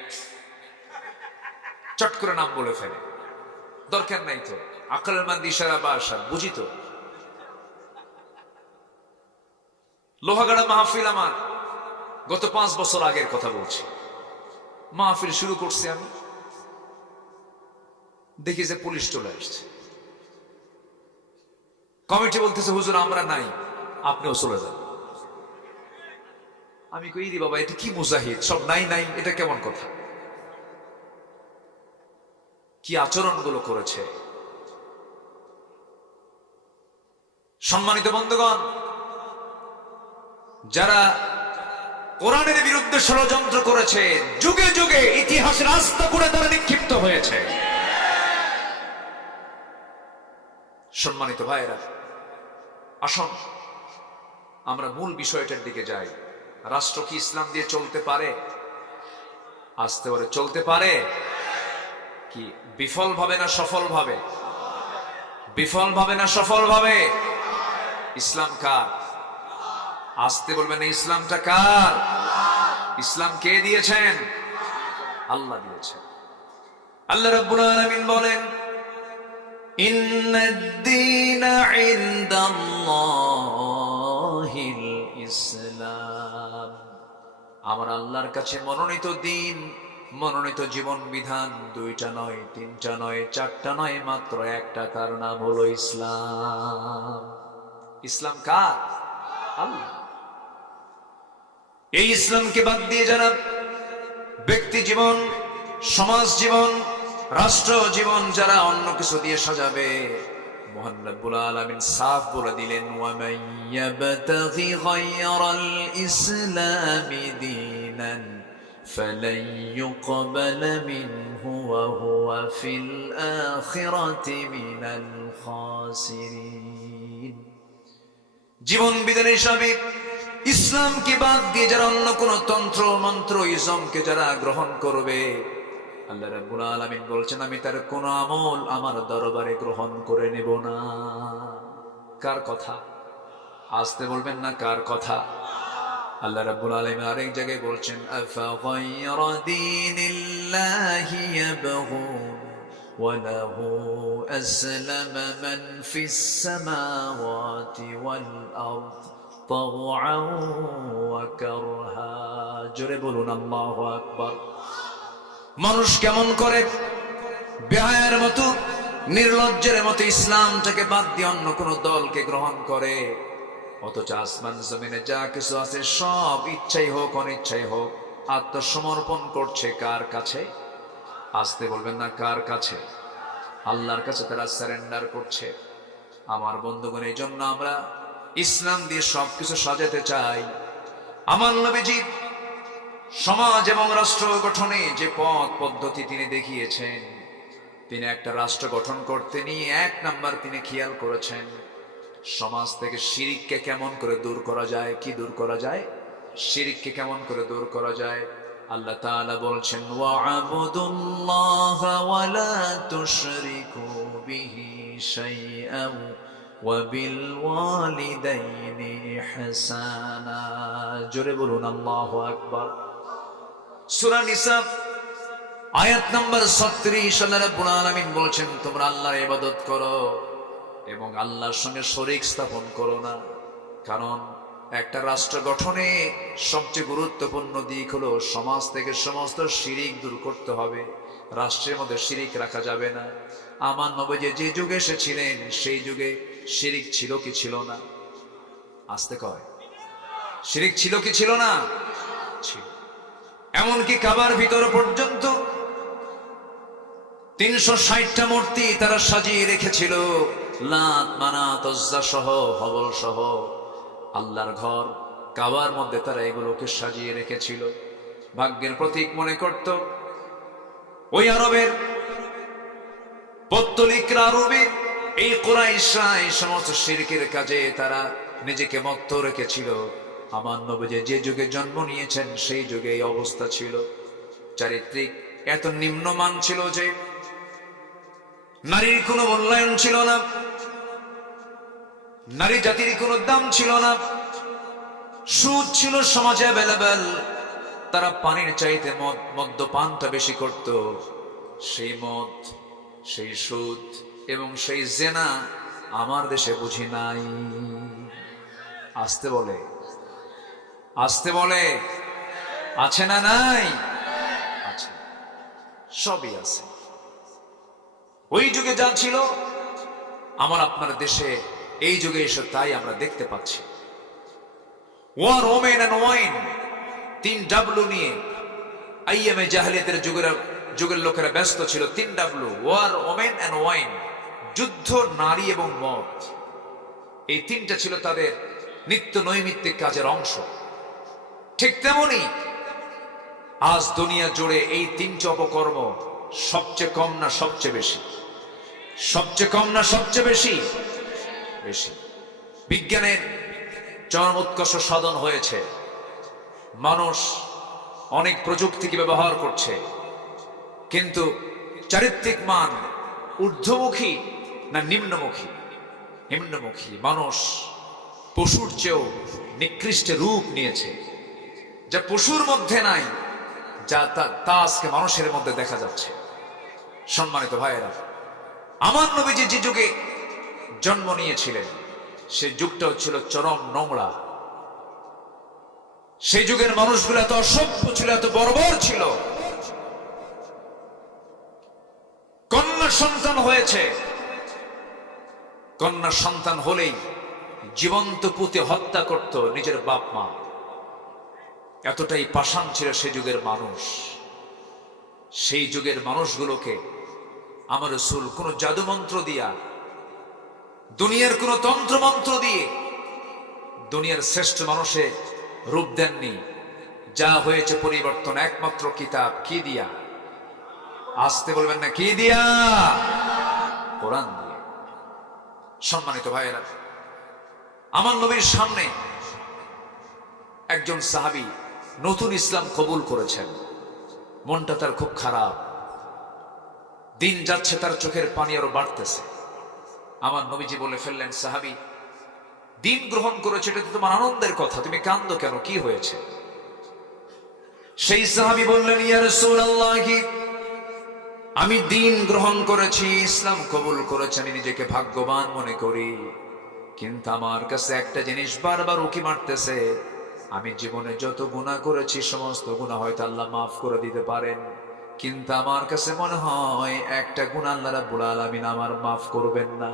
চট করে নাম বলে ফেলে, দরকার নাই তো, আকলমন্দ ইশারা বা আশা বুঝি তো। লোহাগাড়া মাহফিল, আমার গত 5 বছর আগের কথা বলছি। মাহফিল শুরু করছি আমি, দেখি যে পুলিশ চলে আসছে। কমিটি বলতেছে হুজুর আমরা নাই, আপনিও চলে যান। আমি কই রে বাবা, এটা কি মুজাহিদ, সব নাই নাই, এটা কেমন কথা? কি আচরণগুলো করেছে। সম্মানিত বন্ধুগণ, যারা কোরআনের বিরুদ্ধে ষড়যন্ত্র করেছে, যুগে যুগে ইতিহাসের রাস্তা করে তারা নিক্ষিপ্ত হয়েছে। সম্মানিত ভাইয়েরা, আসুন আমরা মূল বিষয়টার দিকে যাই। রাষ্ট্র কি ইসলাম দিয়ে চলতে পারে? আসতে পারে, চলতে পারে। কি বিফল ভাবে না সফল ভাবে? বিফল ভাবে না সফল ভাবে? ইসলাম কার? আসতে বলবেন, ইসলামটা কার? ইসলাম কে দিয়েছেন? আল্লাহ দিয়েছেন। আল্লাহ রাব্বুল আলামিন বলেন, ইন্নাদ-দীনা ইনদাল্লাহিল ইসলাম। আমার আল্লাহর কাছে মনোনীত দিন, মনোনীত জীবন বিধান 2টা নয়, 3টা নয়, 4টা নয়, মাত্র একটা, তার নাম হলো ইসলাম। ইসলাম কার? আল্লাহ। এই ইসলামকে বাদ দিয়ে যারা ব্যক্তি জীবন, সমাজ জীবন, রাষ্ট্র জীবন যারা অন্য কিছু দিয়ে সাজাবে, মহান রব্বুল আলামিন সাফ বলে দিলেন, ওয়া মান ইয়াবতাগি গায়রাল ইসলামি দীনান ফালান ইউকবালা মিনহু ওয়া হুয়া ফিল আখিরাতি মিনাল খাসিরিন। জীবন বিধান হিসাবে ইসলামকে বাদ দিয়ে যারা অন্য কোন তন্ত্র মন্ত্র ইসমকে যারা গ্রহণ করবে, আল্লাহ রাব্বুল আলামিন বলছেন আমি তার কোন আমল আমার দরবারে গ্রহণ করে নেব না। কার কথা? আসতে বলবেন না, কার কথা? আল্লাহ রাব্বুল আলামিন আরেক জায়গায় বলছেন, আফা গায়রা দীনিল্লাহি ইয়াবগুন ওয়া লাহু আসলামা মান ফিস সামাওয়াতি ওয়াল আরদ তাওআন ওয়া কারহা। জোরে বলুন আল্লাহু আকবার। মানুষ কেমন করে বেহায়ার মতো, নির্লজ্জের মতো ইসলামটাকে বাদ দিয়ে অন্য কোন দলকে গ্রহণ করে, অথচ আসমান জমিনে যা কিছু আছে সব ইচ্ছাই হোক অনিচ্ছাই হোক আত্মসমর্পণ করছে কার কাছে? আসতে বলবেন না, কার কাছে? আল্লাহর কাছে তারা সারেন্ডার করছে। আমার বন্ধুগণ, এই জন্য আমরা ইসলাম দিয়ে সবকিছু সাজাতে চাই। আমার নবীজি সমাজ এবং রাষ্ট্র গঠনে যে পথ পদ্ধতি তিনি দেখিয়েছেন, তিনি একটা রাষ্ট্র গঠন করতে নিয়ে 1 নাম্বার তিনি খেয়াল করেছেন, সমাজ থেকে শিরিককে কেমন করে দূর করা যায়। কি দূর করা যায়? শিরিককে কেমন করে দূর করা যায়। আল্লাহ তাআলা বলছেন, ওয়া'বুদুল্লাহা ওয়া লা তুশরিকু বিহি শাইআন ওয়া বিল ওয়ালিদাইনি ইহসানা। জোরে বলুন আল্লাহু আকবার। সূরা নিসা আয়াত নাম্বার 36, আল্লাহ রাব্বুল আলামিন বলছেন, তোমরা আল্লাহর ইবাদত করো এবং আল্লাহর সঙ্গে শরীক স্থাপন করো না। কারণ একটা রাষ্ট্র গঠনে সবচেয়ে গুরুত্বপূর্ণ দিক হলো সমাজ থেকে সমস্ত শিরিক দূর করতে হবে। রাষ্ট্রের মধ্যে শিরিক রাখা যাবে না। আমার নবী যে যুগে এসেছিলেন সেই যুগে শিরিক ছিল কি ছিল না? আসতে কয়, শিরিক ছিল কি ছিল না? ছিল। এমনকি কাবার ভিতর পর্যন্ত 360টা মূর্তি তারা সাজিয়ে রেখেছিল, লাত মানাত উজ্জা সহ, হবল সহ। আল্লাহর ঘর কাবার মধ্যে তারা এগুলোকে সাজিয়ে রেখেছিল, ভাগ্যের প্রতীক মনে করত। ওই আরবের পত্তলিকরা, আরবের এই কুরাইশরা এই সমস্ত শিরকের কাজে তারা নিজেকে মত্ত রেখেছিল। আমার নবী যে যুগে জন্ম নিয়েছেন সেই যুগে এই অবস্থা ছিল। চারিত্রিক এত নিম্নমান ছিল যে নারীর কোনো মূল্যায়ন ছিল না, নারী জাতির কোনো দাম ছিল না। সুদ ছিল সমাজে অ্যাভেলেবেল, তারা পানির চাইতে মদ্যপানটা বেশি করত। সেই মদ, সেই সুদ এবং সেই জেনা আমার দেশে বুঝি নাই। আসতে বলে, আসতে বলে, আছে না নাই? আছে, সবই আছে। ওই যুগে যা ছিল আমার আপনার দেশে এই যুগে এসে তাই আমরা দেখতে পাচ্ছি। War, women and wine, 3W নিয়ে আইএমএ জাহেলিয়াতের যুগের লোকেরা ব্যস্ত ছিল। 3W, war, women and wine, যুদ্ধ, নারী এবং মদ। এই তিনটা ছিল তাদের নিত্য নৈমিত্তিক কাজের অংশ। ঠিক তেমনি আজ দুনিয়া জুড়ে এই তিনটি অপকর্ম সবচেয়ে কম না সবচেয়ে বেশি? সবচেয়ে কম না সবচেয়ে বেশি? বেশি। বিজ্ঞানের চরম উৎকর্ষ সাধন হয়েছে, মানুষ অনেক প্রযুক্তিকে ব্যবহার করছে, কিন্তু চারিত্রিক মান ঊর্ধ্বমুখী না নিম্নমুখী? নিম্নমুখী। মানুষ পশুর চেয়েও নিকৃষ্ট রূপ নিয়েছে, যা পশুর মধ্যে নাই, যা তা আজকে মানুষের মধ্যে দেখা যাচ্ছে। সম্মানিত ভাইয়েরা, আমার নবীজি যে যুগে জন্ম নিয়েছিলেন সে যুগটাও ছিল চরম নোংরা। সেই যুগের মানুষগুলো এত অসভ্য ছিল, এত বর্বর ছিল। কন্যা সন্তান হয়েছে, কন্যা সন্তান হলেই জীবন্ত পুঁতে হত্যা করত নিজের বাপ মা। এতটাই পাষাণ ছিল সেই যুগের মানুষ। সেই যুগের মানুষগুলোকে আমার রাসূল কোন জাদুমন্ত্র দিয়া, দুনিয়ার কোন তন্ত্রমন্ত্র দিয়ে দুনিয়ার শ্রেষ্ঠ মানুষে রূপ দেননি। যা হয়েছে পরিবর্তন একমাত্র কিতাব। কি দিয়া? আসতে বলবেন না, কি দিয়া? কোরআন দিয়ে। সম্মানিত ভাইয়েরা, আমার নবীর সামনে একজন সাহাবী নতুন ইসলাম কবুল করেছেন। মনটা তার খুব খারাপ, দিন যাচ্ছে তার চোখের পানি আরো বাড়তেছে। আমার নবীজি বলে ফেললেন, সাহাবী, দিন গ্রহণ করেছে, এটা তো তোমার আনন্দের কথা, তুমি কান্দো কেন? কি হয়েছে? সেই সাহাবী বললেন, ইয়া রাসূলুল্লাহ, আমি দিন গ্রহণ করেছি, ইসলাম কবুল করেছি, আমি নিজেকে ভাগ্যবান মনে করি, কিন্তু আমার কাছে একটা জিনিস বারবার উকি মারতেছে। আমি জীবনে যত গুনাহ করেছি সমস্ত গুনাহ হয়তো আল্লাহ মাফ করে দিতে পারেন, কিন্তু আমার কাছে মনে হয় একটা গুনাহ আল্লাহ রাব্বুল আলামিন আমার মাফ করবেন না।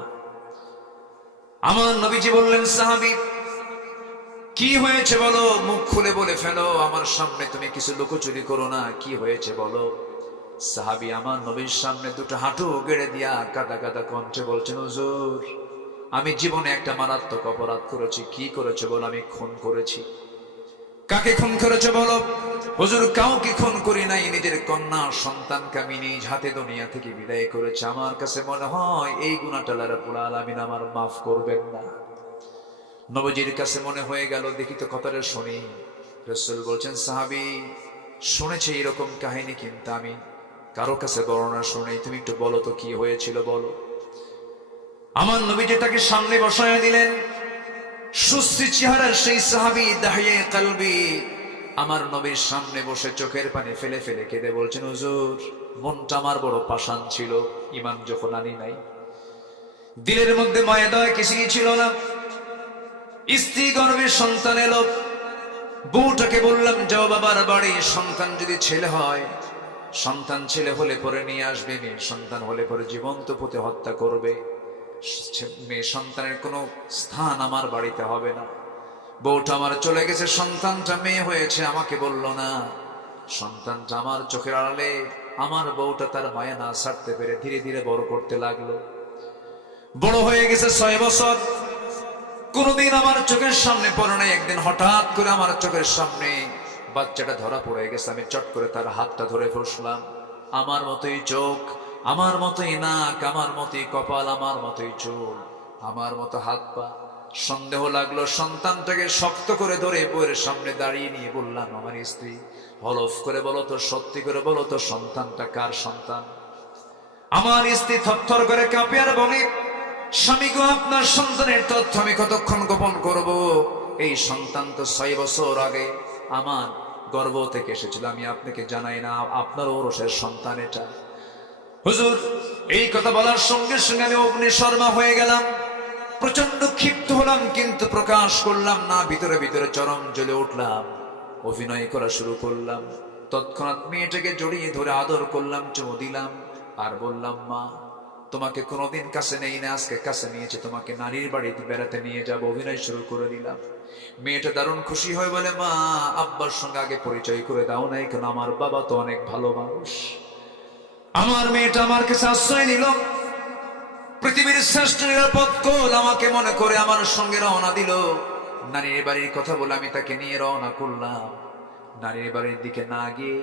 আমার নবীজি বললেন, সাহাবী, কি হয়েছে বলো, মুখ খুলে বলে ফেলো, আমার সামনে তুমি কিছু লুকোচুরি করো না, কি হয়েছে বলো। সাহাবী আমার নবীর সামনে দুটো হাঁটু গেড়ে দিয়া কাদা কাদা কণ্ঠে বলছেন, হুজুর, আমি জীবনে একটা মারাত্মক অপরাধ করেছি। কি করেছে বলো? আমি খুন করেছি। কাকে খুন করেছে বলো? হুজুর, কাউকে খুন করি নাই, নিজের কন্যা সন্তানকে আমি নিজ হাতে দুনিয়া থেকে বিদায় করেছি। আমার কাছে মনে হয় এই গুনাহটা আল্লাহ রাব্বুল আলামিন আমার মাফ করবেন না। নবীজির কাছে মনে হয়ে গেল, দেখি তো কথাটা শুনি। রাসূল বলছেন, সাহাবী, শুনেছি এরকম কাহিনী, কিন্তু আমি কারো কাছে বর্ণনা শুনি, তুমি একটু বলো তো কি হয়েছিল, বলো। আমার নবীজি তাকে সামনে বসায় দিলেন। সুশ্রী চেহারার সেই সাহাবী, দাহিয়ে কলবি, আমার নবীর সামনে বসে চোখের পানি ফেলে ফেলে কেঁদে বলছেন, হুজুর, মনটা আমার বড় পাষাণ ছিল, ঈমান যখন আনি নাই, দিলের মধ্যে মায়া দয়া কিছুই ছিল না। স্ত্রী গর্ভে সন্তান এলো, বউটাকে বললাম, যাও বাবার বাড়ি, সন্তান যদি ছেলে হয়, সন্তান ছেলে হলে পরে নিয়ে আসবে, মেয়ে সন্তান হলে পরে জীবন্ত পুঁতে হত্যা করবে। মেয়ে সন্তানের কোনো স্থান আমার বাড়িতে হবে না। বউটা আমার চলে গেছে, সন্তানটা মেয়ে হয়েছে, আমাকে বলল না। সন্তানটা আমার চোখের আড়ালে, আমার বউটা তার মায়া না ছাড়তে পেরে ধীরে ধীরে বড় করতে লাগলো। বড় হয়ে গেছে 6 বছর, কোনদিন আমার চোখের সামনে পড়ে নাই। একদিন হঠাৎ করে আমার চোখের সামনে বাচ্চাটা ধরা পড়ে গেছে। আমি চট করে তার হাতটা ধরে বসলাম। আমার মতোই চোখ, আমার মতোই নাক, আমার মতোই কপাল, আমার মতোই চুল, আমার মতো হাত পা, সন্দেহ লাগলো, সন্তানটাকে শক্ত করে ধরে বউয়ের সামনে দাঁড়িয়ে নিয়ে বললাম, আমার স্ত্রী, হলফ করে বলো তো, সত্যি করে বলো তো, সন্তানটা কার সন্তান? আমার স্ত্রী থরথর করে কাঁপে আর বলে, স্বামী গো, আপনার সন্তানের তথ্য আমি কতক্ষণ গোপন করব? এই সন্তান তো 6 বছর আগে আমার গর্ভ থেকে এসেছিল, আমি আপনাকে জানাই না আপনার ওরসের সন্তান এটা। হুজুর, এই কথা বলার সঙ্গে সঙ্গে আমি অগ্নিশর্মা হয়ে গেলাম, প্রচন্ড ক্ষিপ্ত হলাম, কিন্তু প্রকাশ করলাম না, ভিতরে ভিতরে চরম জ্বলে উঠলাম, অভিনয় করা শুরু করলাম। তৎক্ষণাৎ মেয়েটাকে জড়িয়ে ধরে আদর করলাম, চুমু দিলাম আর বললাম, মা, তোমাকে কোনোদিন কাছে নেই না, আজকে কাছে নিয়েছে, তোমাকে নারীর বাড়িতে বেড়াতে নিয়ে যাব। অভিনয় শুরু করে দিলাম। মেয়েটা দারুণ খুশি হয়ে বলে, মা, আব্বার সঙ্গে আগে পরিচয় করে দাও নাই কেন? আমার বাবা তো অনেক ভালো মানুষ। আমার মেয়েটা আমার কাছে আশ্রয় নিল, পৃথিবীর শ্রেষ্ঠ নিরাপদ কোল আমাকে মনে করে আমার সঙ্গে রওনা দিল। নারীর বাড়ির কথা বলে আমি তাকে নিয়ে রওনা করলাম। নারীর বাড়ির দিকে না গিয়ে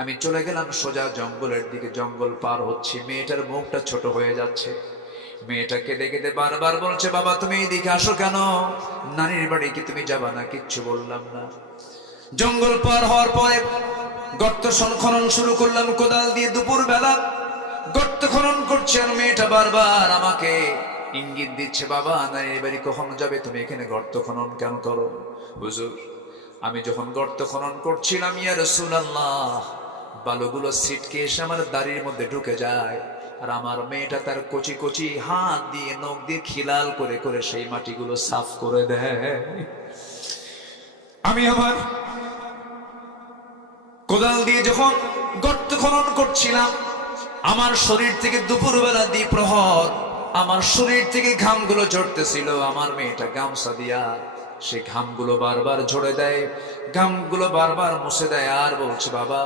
আমি চলে গেলাম সোজা জঙ্গলের দিকে। জঙ্গল পার হচ্ছি, মেয়েটার মুখটা ছোট হয়ে যাচ্ছে। মেয়েটা কেঁদে কেঁদে বারবার বলছে, বাবা, তুমি এইদিকে আসো কেন? নারীর বাড়ি কি তুমি যাবা না? কিচ্ছু বললাম না। জঙ্গল পার হওয়ার পরে গর্ত খনন শুরু করলাম কোদাল দিয়ে। দুপুর বেলা গর্ত খনন করছে আর মেয়েটা বারবার আমাকে ইঙ্গিত দিচ্ছে, বাবা, নারীর বাড়ি কখন যাবে? তুমি এখানে গর্ত খনন কেন করো? হুজুর, আমি যখন গর্ত খনন করছিলাম, ইয়া রাসূলুল্লাহ, বালুগুলো ছিটকে এসে আমার দাড়ির মধ্যে ঢুকে যায়, আর আমার মেয়েটা তার কচি কচি হাত দিয়ে, নখ দিয়ে খিলাল করে করে সেই মাটিগুলো সাফ করে দেয়। আমি আমার কোদাল দিয়ে যখন গর্ত খনন করছিলাম, আমার শরীর থেকে দুপুরবেলা দ্বিপ্রহর আমার শরীর থেকে ঘামগুলো ঝরতেছিল। আমার মেয়েটা গামছা দিয়া সে ঘামগুলো বারবার ঝরে দেয়, ঘামগুলো বারবার মুছে দেয়, আর বলছে, বাবা,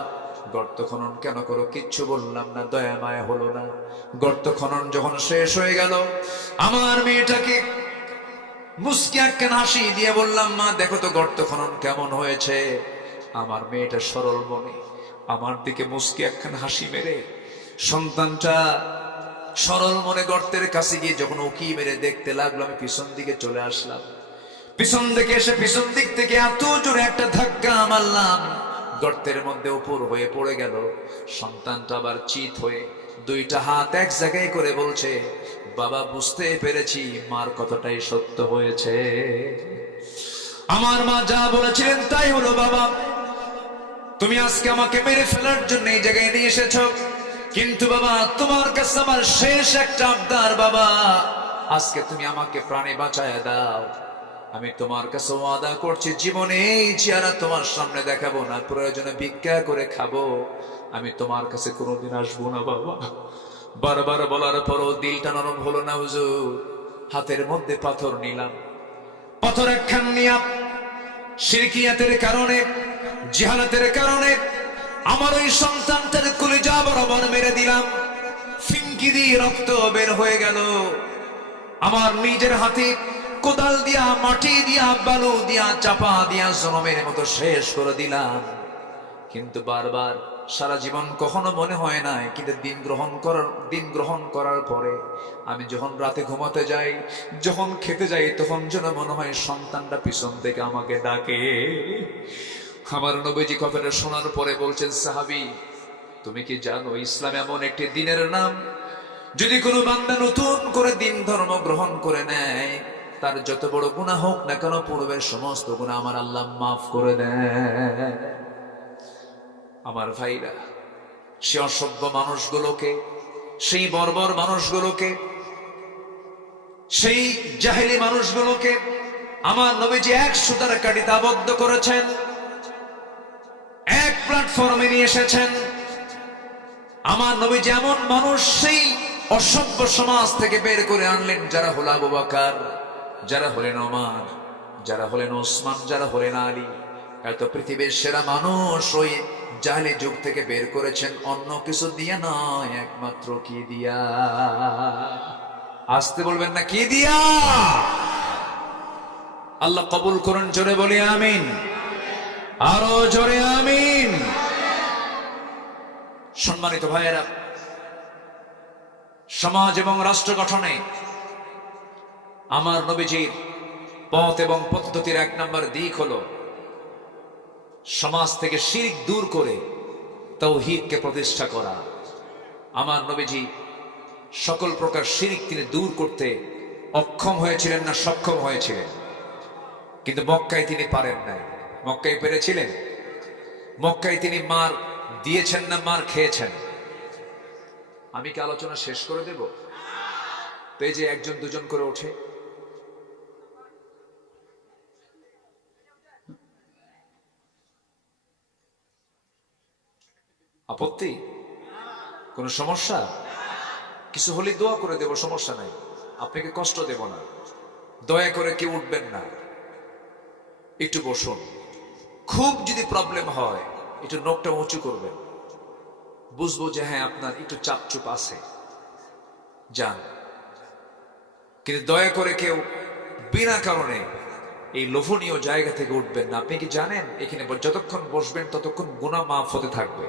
গর্ত খনন কেন করো? কিচ্ছু বললাম না, দয়া মায়া হলো না। গর্ত খনন যখন শেষ হয়ে গেল, আমার মেয়েটাকে মুস্কি একখান হাসি দিয়ে বললাম, মা, দেখো তো গর্ত খনন কেমন হয়েছে? আমার মেয়েটা সরল মনে আমার দিকে মুস্কি একখান হাসি মেরে, সন্তানটা সরল মনে গর্তের কাছে গিয়ে যখন উকি মেরে দেখতে লাগলো, আমি পিছন দিকে চলে আসলাম। পিছন দিকে এসে পিছন দিক থেকে এত জোরে একটা ধাক্কা মারলাম, গর্তের মধ্যে উপর হয়ে পড়ে গেল। সন্তানটা আবার চিত হয়ে দুইটা হাত এক জায়গায় করে বলছে, বাবা, বুঝতে পেরেছি মার কথাটাই সত্য হয়েছে। আমার মা যা বলেছিলেন তাই হলো। বাবা, তুমি আজকে আমাকে মেরে ফেলার জন্য এই জায়গায় নিয়ে এসেছো, কিন্তু বাবা, তোমার কাছে আমার শেষ একটা আবদার। বাবা, আজকে তুমি আমাকে প্রাণে বাঁচায় দাও। আমি তোমার কাছে ওয়াদা করছি, জীবনে এই চেহারা তোমার সামনে দেখাবো না, প্রয়োজনে ভিক্ষা করে খাবো, আমি তোমার কাছে কোনোদিন আসবো না। বাবা, বারবার বলার পরও দিলটা নরম হলো না। হুজুর, হাতের মধ্যে পাথর নিলাম। পাথর একখান নিয়া শিরকিয়াতের কারণে, জিহালাতের কারণে আমার ওই সন্তানটার কলিজা বরাবর মেরে দিলাম। ফিঙ্কি দিয়ে রক্ত বের হয়ে গেল। আমার নিজের হাতে কোদাল দিয়া, মাটি দিয়া, বালু দিয়া, চাপা দিয়া জনমের মতো শেষ করে দিলাম। কিন্তু বারবার সারা জীবন কখনো মনে হয় নাই, কিন্তু দিন গ্রহণ করার পরে আমি যখন রাতে ঘুমাতে যাই, যখন খেতে যাই, তখন যেন মনে হয় সন্তানটা পিছন থেকে আমাকে ডাকে। আমার নবীজি কথাটা শোনার পরে বলছেন, সাহাবী, তুমি কি জানো ইসলাম এমন একটি দিনের নাম, যদি কোনো বান্দা নতুন করে দিন ধর্ম গ্রহণ করে নেয়, তার যত বড় গুনাহ হোক না কেন, পূর্বের সমস্ত গুনাহ আমার আল্লাহ মাফ করে দেয়। আমার ভাইরা, সে অসভ্য মানুষগুলোকে, সেই বর্বর মানুষগুলোকে, সেই জাহেলি মানুষগুলোকে আমার নবীজি এক সুতার কাঠিতে আবদ্ধ করেছেন, এক প্ল্যাটফর্মে নিয়ে এসেছেন। আমার নবীজি এমন মানুষ সেই অসভ্য সমাজ থেকে বের করে আনলেন, যারা হলো আবু বকর, যারা হলেন ওমর, যারা হলেন ওসমান, যারা হলেন আলী। এত পৃথিবীর সেরা মানুষ ওই জাহেলি যুগ থেকে বের করেছেন, অন্য কিছু দিয়া নয়, একমাত্র কি দিয়া? আসতে বলবেন না, কি দিয়া? আল্লাহ কবুল করুন, জোরে বলি আমিন, আরো জোরে আমিন। সম্মানিত ভাইয়েরা, সমাজ এবং রাষ্ট্র গঠনে আমার নবীজির পথ এবং পদ্ধতির এক নম্বর দিক হলো সমাজ থেকে শিরক দূর করে তাওহীদকে প্রতিষ্ঠা করা। আমার নবীজি সকল প্রকার শিরক তিনি দূর করতে অক্ষম হয়েছিলেন না সক্ষম হয়েছিলেন, কিন্তু মক্কায় তিনি পারেন নাই। মক্কায় পেরেছিলেন? মক্কায় তিনি মার দিয়েছেন না মার খেয়েছেন? আমি কি আলোচনা শেষ করে দেব? পেজে একজন দুজন করে ওঠে। আপত্তি? কোন সমস্যা? কিছু হলে দোয়া করে দেব, সমস্যা নাই, আপনাকে কষ্ট দেব না। দয়া করে কেউ উঠবেন না, একটু বসুন। খুব যদি প্রবলেম হয় একটু নখটা উঁচু করবেন, বুঝবো যে হ্যাঁ আপনার একটু চাপচুপ আছে, যান। কিন্তু দয়া করে কেউ বিনা কারণে এই লোভনীয় জায়গা থেকে উঠবেন না। আপনি কি জানেন এখানে যতক্ষণ বসবেন ততক্ষণ গুনাহ মাফ হতে থাকবে?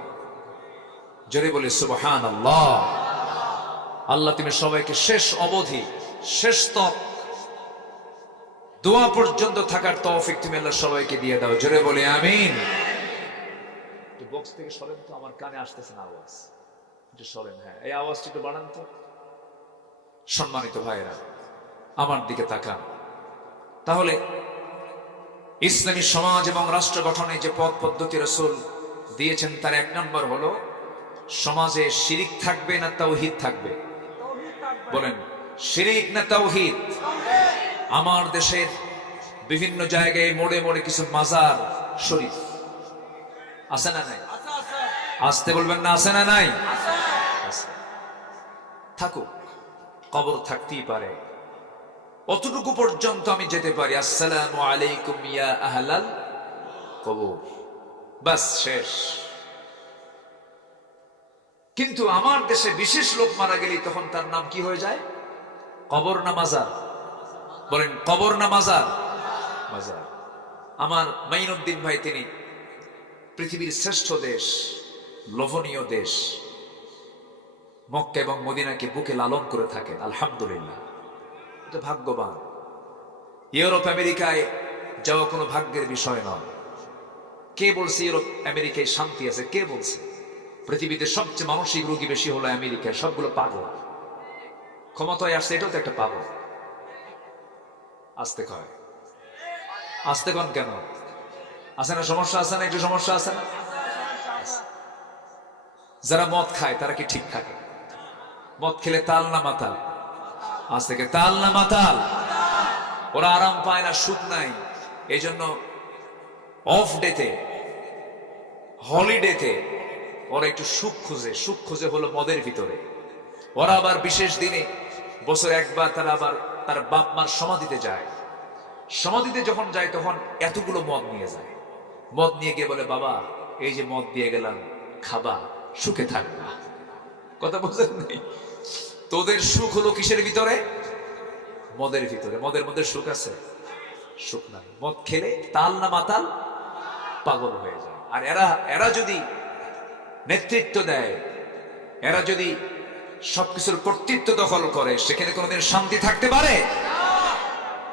জোরে বলে সুবহানাল্লাহ। আল্লাহ তুমি সবাইকে শেষ অবধি, শেষ তক দোয়া পর্যন্ত থাকার তৌফিক তুমি আল্লাহ সবাইকে দিয়ে দাও। জোরে বলে আমিন। একটু বক্স থেকে সরেন তো, আমার কানে আসতেছে না আওয়াজ, একটু সরেন। হ্যাঁ, এই আওয়াজটা একটু বাড়ান তো। সম্মানিত ভাইরা আমার দিকে তাকান। তাহলে ইসলামী সমাজ এবং রাষ্ট্র গঠনে যে পথ পদ্ধতি রাসূল দিয়েছেন তার এক নম্বর হলো সমাজে শিরিক থাকবে না তাওহীদ থাকবে? বলেন, শিরিক না তাওহীদ? আমার দেশের বিভিন্ন জায়গায় মোড়ে মোড়ে কিছু মাজার শরীফ আছে না নাই? আসতে বলবেন না, আছে না নাই? থাকুক, কবর থাকতেই পারে, অতটুকু পর্যন্ত আমি যেতে পারি। আসসালামু আলাইকুম ইয়া আহলাল কবর, বাস শেষ। কিন্তু আমার দেশে বিশেষ লোক মারা গেলে তখন তার নাম কি হয়ে যায়? কবর না মাজার? বলেন, কবর না মাজার? মাজার। আমার মাইনুদ্দিন ভাই তিনি পৃথিবীর শ্রেষ্ঠ দেশ, লোভনীয় দেশ মক্কা এবং মদিনাকে বুকে লালন করে থাকেন, আলহামদুলিল্লাহ। এটা ভাগ্যবান। ইউরোপ আমেরিকায় যাওয়া কোনো ভাগ্যের বিষয় নয়। কে বলছে ইউরোপ আমেরিকায় শান্তি আছে? কে বলছে? পৃথিবীতে সবচেয়ে মানসিক রোগী বেশি হলো আমেরিকায়, সবগুলো পাগল। ক্ষমতায় আসছে, এটাও তো একটা পাগল। আসতে কয়, আসতে কন কেন? আছে না সমস্যা? আছে না একটু সমস্যা? আছে না? যারা মদ খায় তারা কি ঠিক থাকে? মদ খেলে তাল না মাতাল? আজ থেকে তাল না মাতাল? ওরা আরাম পায় না, সুখ নাই। এই জন্য অফ ডেতে, হলিডেতে ওরা একটু সুখ খুঁজে। সুখ খুঁজে হলো মদের ভিতরে। ওরা আবার বিশেষ দিনে বছরে একবার তারা আবার তার বাপ মার সমাধিতে যায়। সমাধিতে যখন যায় তখন এতগুলো মদ নিয়ে যায়। মদ নিয়ে গিয়ে বলে, বাবা এই যে মদ দিয়ে গেলাম, খাবা, সুখে থাকবা। কথা বুঝেন নেই? তোদের সুখ হলো কিসের ভিতরে? মদের ভিতরে। মদের মধ্যে সুখ আছে? সুখ নাই। মদ খেলে তাল না মাতাল? পাগল হয়ে যায়। আর এরা যদি নেতৃত্ব দেয়, এরা যদি সবকিছুর কর্তৃত্ব দখল করে, সেখানে কোনোদিন শান্তি থাকতে পারে?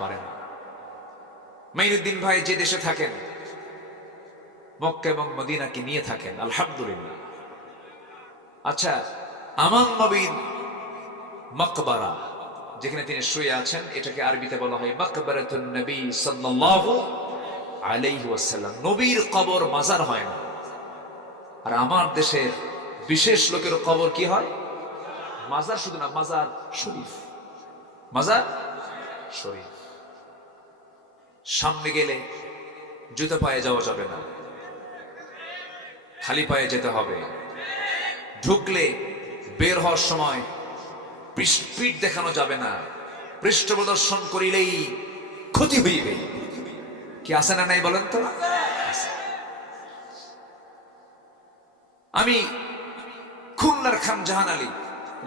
পারে না। মাইনুদ্দিন ভাই যে দেশে থাকেন, মক্কা এবং মদিনাকে নিয়ে থাকেন, আলহামদুলিল্লাহ। আচ্ছা, আমার নবীর মাকবারা যেখানে তিনি শুয়ে আছেন, এটাকে আরবিতে বলা হয় মাকবারাতুন নবী সাল্লাল্লাহু আলাইহি ওয়াসাল্লাম। নবীর কবর মাজার হয় না। আর আমার দেশের বিশেষ লোকের কবর কি হয়? মাজার। শুধু না, মাজার শরীফ। মাজার শরীফ। সামনে গেলে জুতা পায়ে যাওয়া যাবে না, খালি পায়ে যেতে হবে। ঢুকলে বের হওয়ার সময় পিঠ দেখানো যাবে না, পৃষ্ঠ প্রদর্শন করিলেই ক্ষতি হইবে। কি আছে না নাই বলেন তো? আমি খুলনার খান জাহান আলী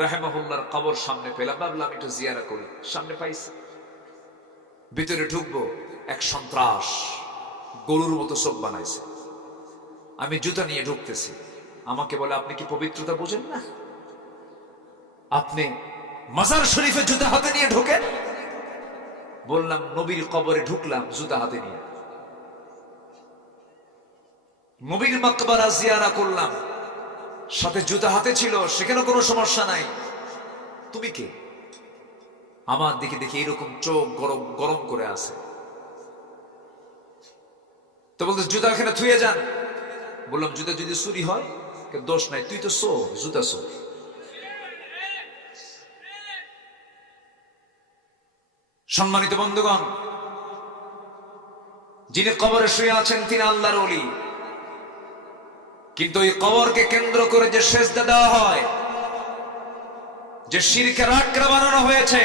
রাহেমাহুল্লাহর কবর সামনে পেলাম, ভাবলাম একটু জিয়ারা করি। সামনে পাইছি, ভিতরে ঢুকবো, এক সন্ত্রাস গরুর মতো চোখ বানাইছে। আমি জুতা নিয়ে ঢুকতেছি, আমাকে বলে, আপনি কি পবিত্রতা বোঝেন না? আপনি মাজার শরীফে জুতা হাতে নিয়ে ঢোকেন? বললাম নবীর কবরে ঢুকলাম জুতা হাতে নিয়ে, নবীর মাকবারা জিয়ারা করলাম, সাথে জুতা হাতে ছিল, সেখানে কোনো সমস্যা নাই। তুমি কে? আমার দিকে দেখে এরকম চোখ গরম গরম করে আছে। তো বলতে জুতা এখানে থুয়ে যান। বললাম জুতা যদি চুরি হয় দোষ নাই, তুই তো চোর, জুতা চোর। সম্মানিত বন্ধুগণ, যিনি কবরে শুয়ে আছেন তিনি আল্লাহর ওলি, কিন্তু এই কবরকে কেন্দ্র করে যে সেজদা দেওয়া হয়, যে শিরকের আকড়া বানানো হয়েছে,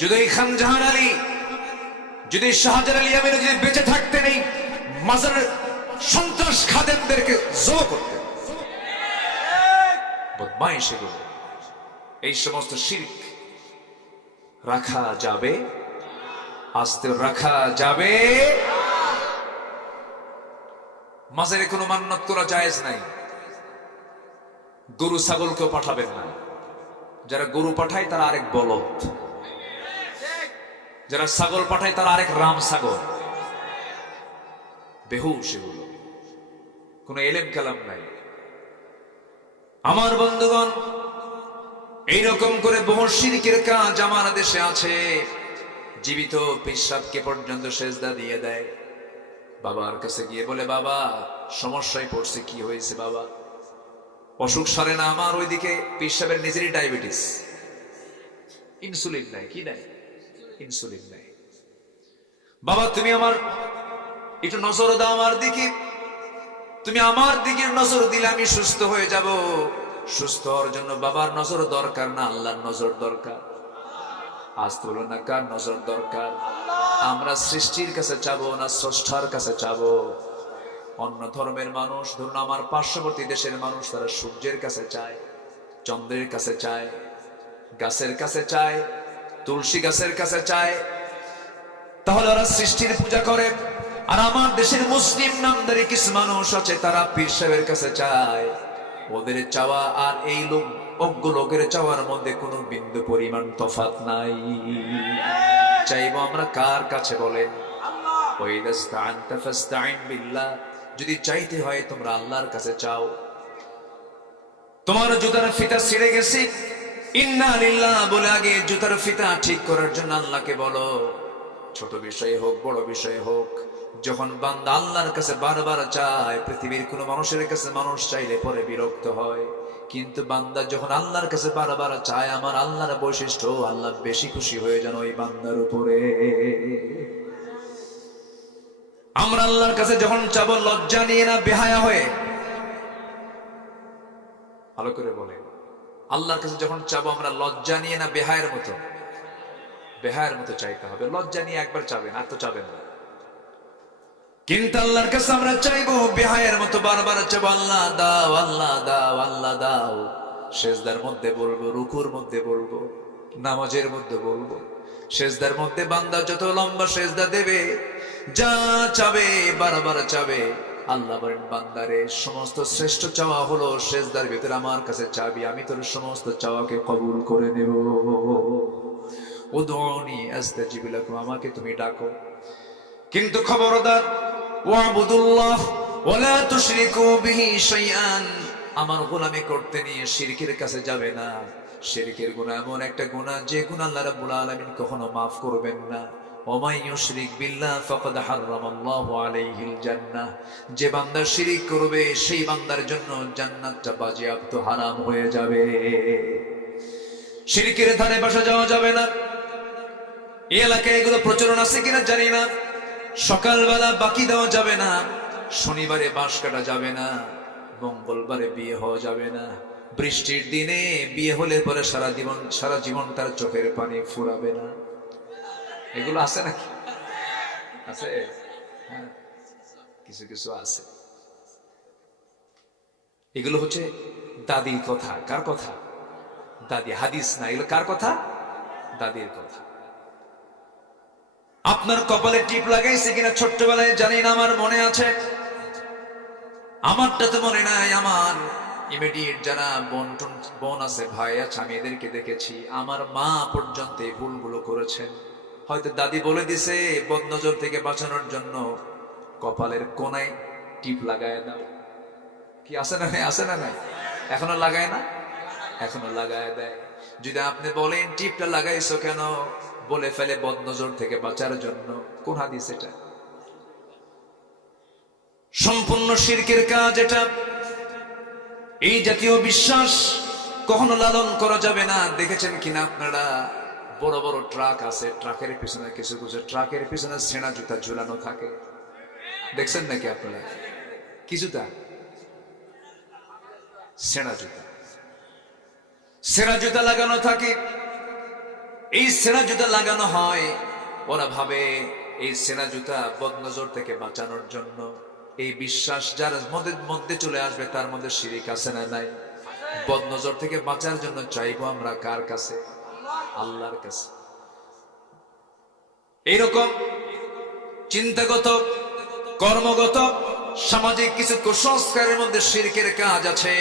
যদি খান জাহান আলী, যদি শাহজালাল ইয়ামানি যদি বেঁচে থাকতেন এই মাজারের সন্ত্রাস খাদেমদেরকে জব করতেন। বদমাইশ এগুলো। এই সমস্ত শিরক রাখা যাবে, আস্তে রাখা যাবে। মাজারে কোনো মান্নত করা জায়েজ নাই। গরু ছাগলকেও পাঠাবেন না। যারা গরু পাঠায় তারা আরেক বলদ, যারা ছাগল পাঠায় তারা আরেক রাম ছাগল। বেহুশ এগুলো, কোন এলেম কালাম নাই। আমার বন্ধুগণ, এইরকম করে বহু শিরকের কাজ আমার দেশে আছে। জীবিত পেশাবকে পর্যন্ত সেজদা দিয়ে দেয়। বাবার কাছে গিয়ে বলে, বাবা সমস্যায় পড়ছে। কি হয়েছে বাবা? অসুখ সারে না আমার। ওইদিকে পেশাবের নিজেরই ডায়াবেটিস, ইনসুলিন নাই। কি নাই? ইনসুলিন নাই। বাবা তুমি আমার একটু নজর দাও আমার দিকে। তুমি আমার দিকে নজর দিলে আমি সুস্থ হয়ে যাব। সুস্থ হওয়ার জন্য বাবার নজর দরকার না, আল্লাহর নজর দরকার। আজ বলো না কার নজর দরকার? আমরা সৃষ্টির কাছে চাবো না স্রষ্টার কাছে চাবো? অন্য ধর্মের মানুষ, ধরুন আমার পার্শ্ববর্তী দেশের মানুষ, তারা সূর্যের কাছে চায়, চন্দ্রের কাছে চায়, গাছের কাছে চায়, তুলসী গাছের কাছে চায়। তাহলে ওরা সৃষ্টির পূজা করে। আর আমার দেশের মুসলিম নামদারি কিছু মানুষ আছে, তারা পীর সাহেবের কাছে চায়। ওদের চাওয়া আর এই লোক অজ্ঞ লোকের চাওয়ার মধ্যে কোনো বিন্দু পরিমাণ তফাৎ নাই। চাইবো আমরা কার কাছে বলেন? যদি চাইতে হয় তোমরা আল্লাহর কাছে চাও। তোমার জুতার ফিতা ছিঁড়ে গেছে, ইন্না লিল্লাহ বলে আগে জুতার ফিতা ঠিক করার জন্য আল্লাহকে বলো। ছোট বিষয় হোক বড় বিষয় হোক, যখন বান্দা আল্লাহর কাছে বারবার চায়, পৃথিবীর কোন মানুষের কাছে মানুষ চাইলে পরে বিরক্ত হয়, কিন্তু বান্দা যখন আল্লাহর কাছে বারবার চায়, আমার আল্লাহর বৈশিষ্ট্য, আল্লাহ বেশি খুশি হয়ে যান ওই বান্দার উপরে। আমরা আল্লাহর কাছে যখন চাবো লজ্জা নিয়ে না বেহায়া হয়ে, ভালো করে বলে, আল্লাহর কাছে যখন চাবো আমরা লজ্জা নিয়ে না বেহায়ের মতো, বেহায়ের মতো চাইতে হবে। লজ্জা নিয়ে একবার চাবেন, আর তো চাবেন না। কিন্তু আল্লাহর কাছে আমরা চাইবো বেহায়ের মতো, বারবার চাবো আল্লাহ দাও, আল্লাহ দাও, আল্লাহ দাও। সেজদার মধ্যে বলবো, রুকুর মধ্যে বলবো, নামাজের মধ্যে বলবো। সেজদার মধ্যে বান্দা যত লম্বা সেজদা দেবে, যা চাবে বারবার চাবে। আল্লাহ বলেন, বান্দারে সমস্ত শ্রেষ্ঠ চাওয়া হলো সেজদার ভিতরে আমার কাছে চাবি, আমি তোর সমস্ত চাওয়াকে কবুল করে নেব। উদউনি আস্তাজিব লাকুম, আমাকে তুমি ডাকো, কিন্তু খবরদার ওয়াবুদুল্লাহ ওয়ালা তুশরিকু বিহি শাইআন, আমার গোলামি করতে নিয়ে শিরকের কাছে যাবে না। শিরকের গুনাহ এমন একটা গুনাহ যে গুনাহ আল্লাহ রাব্বুল আলামিন কখনো maaf করবেন না। ওয়া ইউশরিক বিল্লাহ ফাকাদ হারামাল্লাহু আলাইহিল জান্নাহ, যে বান্দা শিরক করবে সেই বান্দার জন্য জান্নাতটা বাজেয়াপ্ত হারাম হয়ে যাবে। শিরকের ধারে বসা যাওয়া যাবে না। এই এলাকায় এগুলো প্রচলন আছে কিনা জানি না। সকালবেলা বাকি দেওয়া যাবে না, শনিবারে বাঁশ কাটা যাবে না, মঙ্গলবারে বিয়ে হওয়া যাবে না, বৃষ্টির দিনে বিয়ে হলে পরে সারা জীবন তার চোখের পানি ফুরাবে না। এগুলো আছে নাকি? আছে, হ্যাঁ, কিছু কিছু আছে। এগুলো হচ্ছে দাদির কথা। কার কথা? দাদি, হাদিস না, এগুলো কার কথা? দাদির কথা। আপনার কপালে টিপ লাগাইছে কিনা ছোট্টবেলায় জানি না, আমার মনে আছে। আমারটা তো মনে নাই। আমার ইমিডিয়েট যারা বোন আছে, ভাই আছে, আমি এদেরকে দেখেছি। আমার মা পর্যন্ত এই ভুলগুলো করেছেন। হয়তো দাদি বলে দিছে বদনজর থেকে বাঁচানোর জন্য কপালের কোনায় টিপ লাগায় দাও। কি আছে না নাই? আছে না নাই? এখনো লাগায় না? এখনো লাগায় দেয়। যদি আপনি বলেন টিপটা লাগাইছো কেন, বলে ফেলে বদনজর থেকে বাঁচার জন্য। কোন হাদিস এটা? সম্পূর্ণ শিরকের কাজ এটা। এই জাতীয় বিশ্বাস কখনো লালন করা যাবে না। দেখেছেন কিনা আপনারা, বড় বড় ট্রাক আছে, ট্রাকের পিছনে কিছু কিছু ট্রাকের পিছনে ছেঁড়া জুতা ঝুলানো থাকে, দেখছেন নাকি আপনারা? কি জুতা? ছেঁড়া জুতা। ছেঁড়া জুতা লাগানো থাকে। এই ছেঁড়া জুতা লাগানো হয়, ওরা ভাবে এই ছেঁড়া জুতা বদনজর থেকে বাঁচানোর জন্য। এই বিশ্বাস যার মধ্যে চলে আসবে তার মধ্যে শিরিক আছে না নাই? বদনজর থেকে বাঁচার জন্য চাইবো আমরা কার কাছে? আল্লাহর কাছে। এইরকম চিন্তাগত, কর্মগত, সামাজিক কিছু কুসংস্কারের মধ্যে শিরকের কাজ আছে।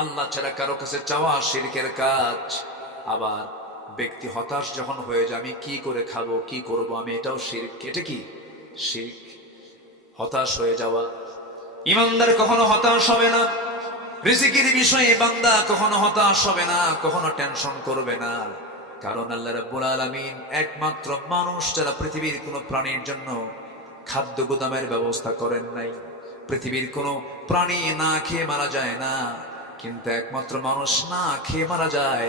আল্লাহ ছাড়া কারো কাছে চাওয়া শিরকের কাজ। আবার ব্যক্তি হতাশ যখন হয়ে যায়, আমি কি করে খাবো, কি করব, আমি এটাও শিরক। এটা কি শিরক? হতাশ হয়ে যাওয়া। ইমানদার কখনো হতাশ হবে না। রিজিকের বিষয়ে বান্দা কখনো হতাশ হবে না, কখনো টেনশন করবে না। কারণ আল্লাহ রাব্বুল আলামিন একমাত্র মানুষ যারা পৃথিবীর কোনো প্রাণীর জন্য খাদ্য গুদামের ব্যবস্থা করেন নাই। পৃথিবীর কোনো প্রাণী না খেয়ে মারা যায় না, কিন্তু একমাত্র মানুষ না খেয়ে মারা যায়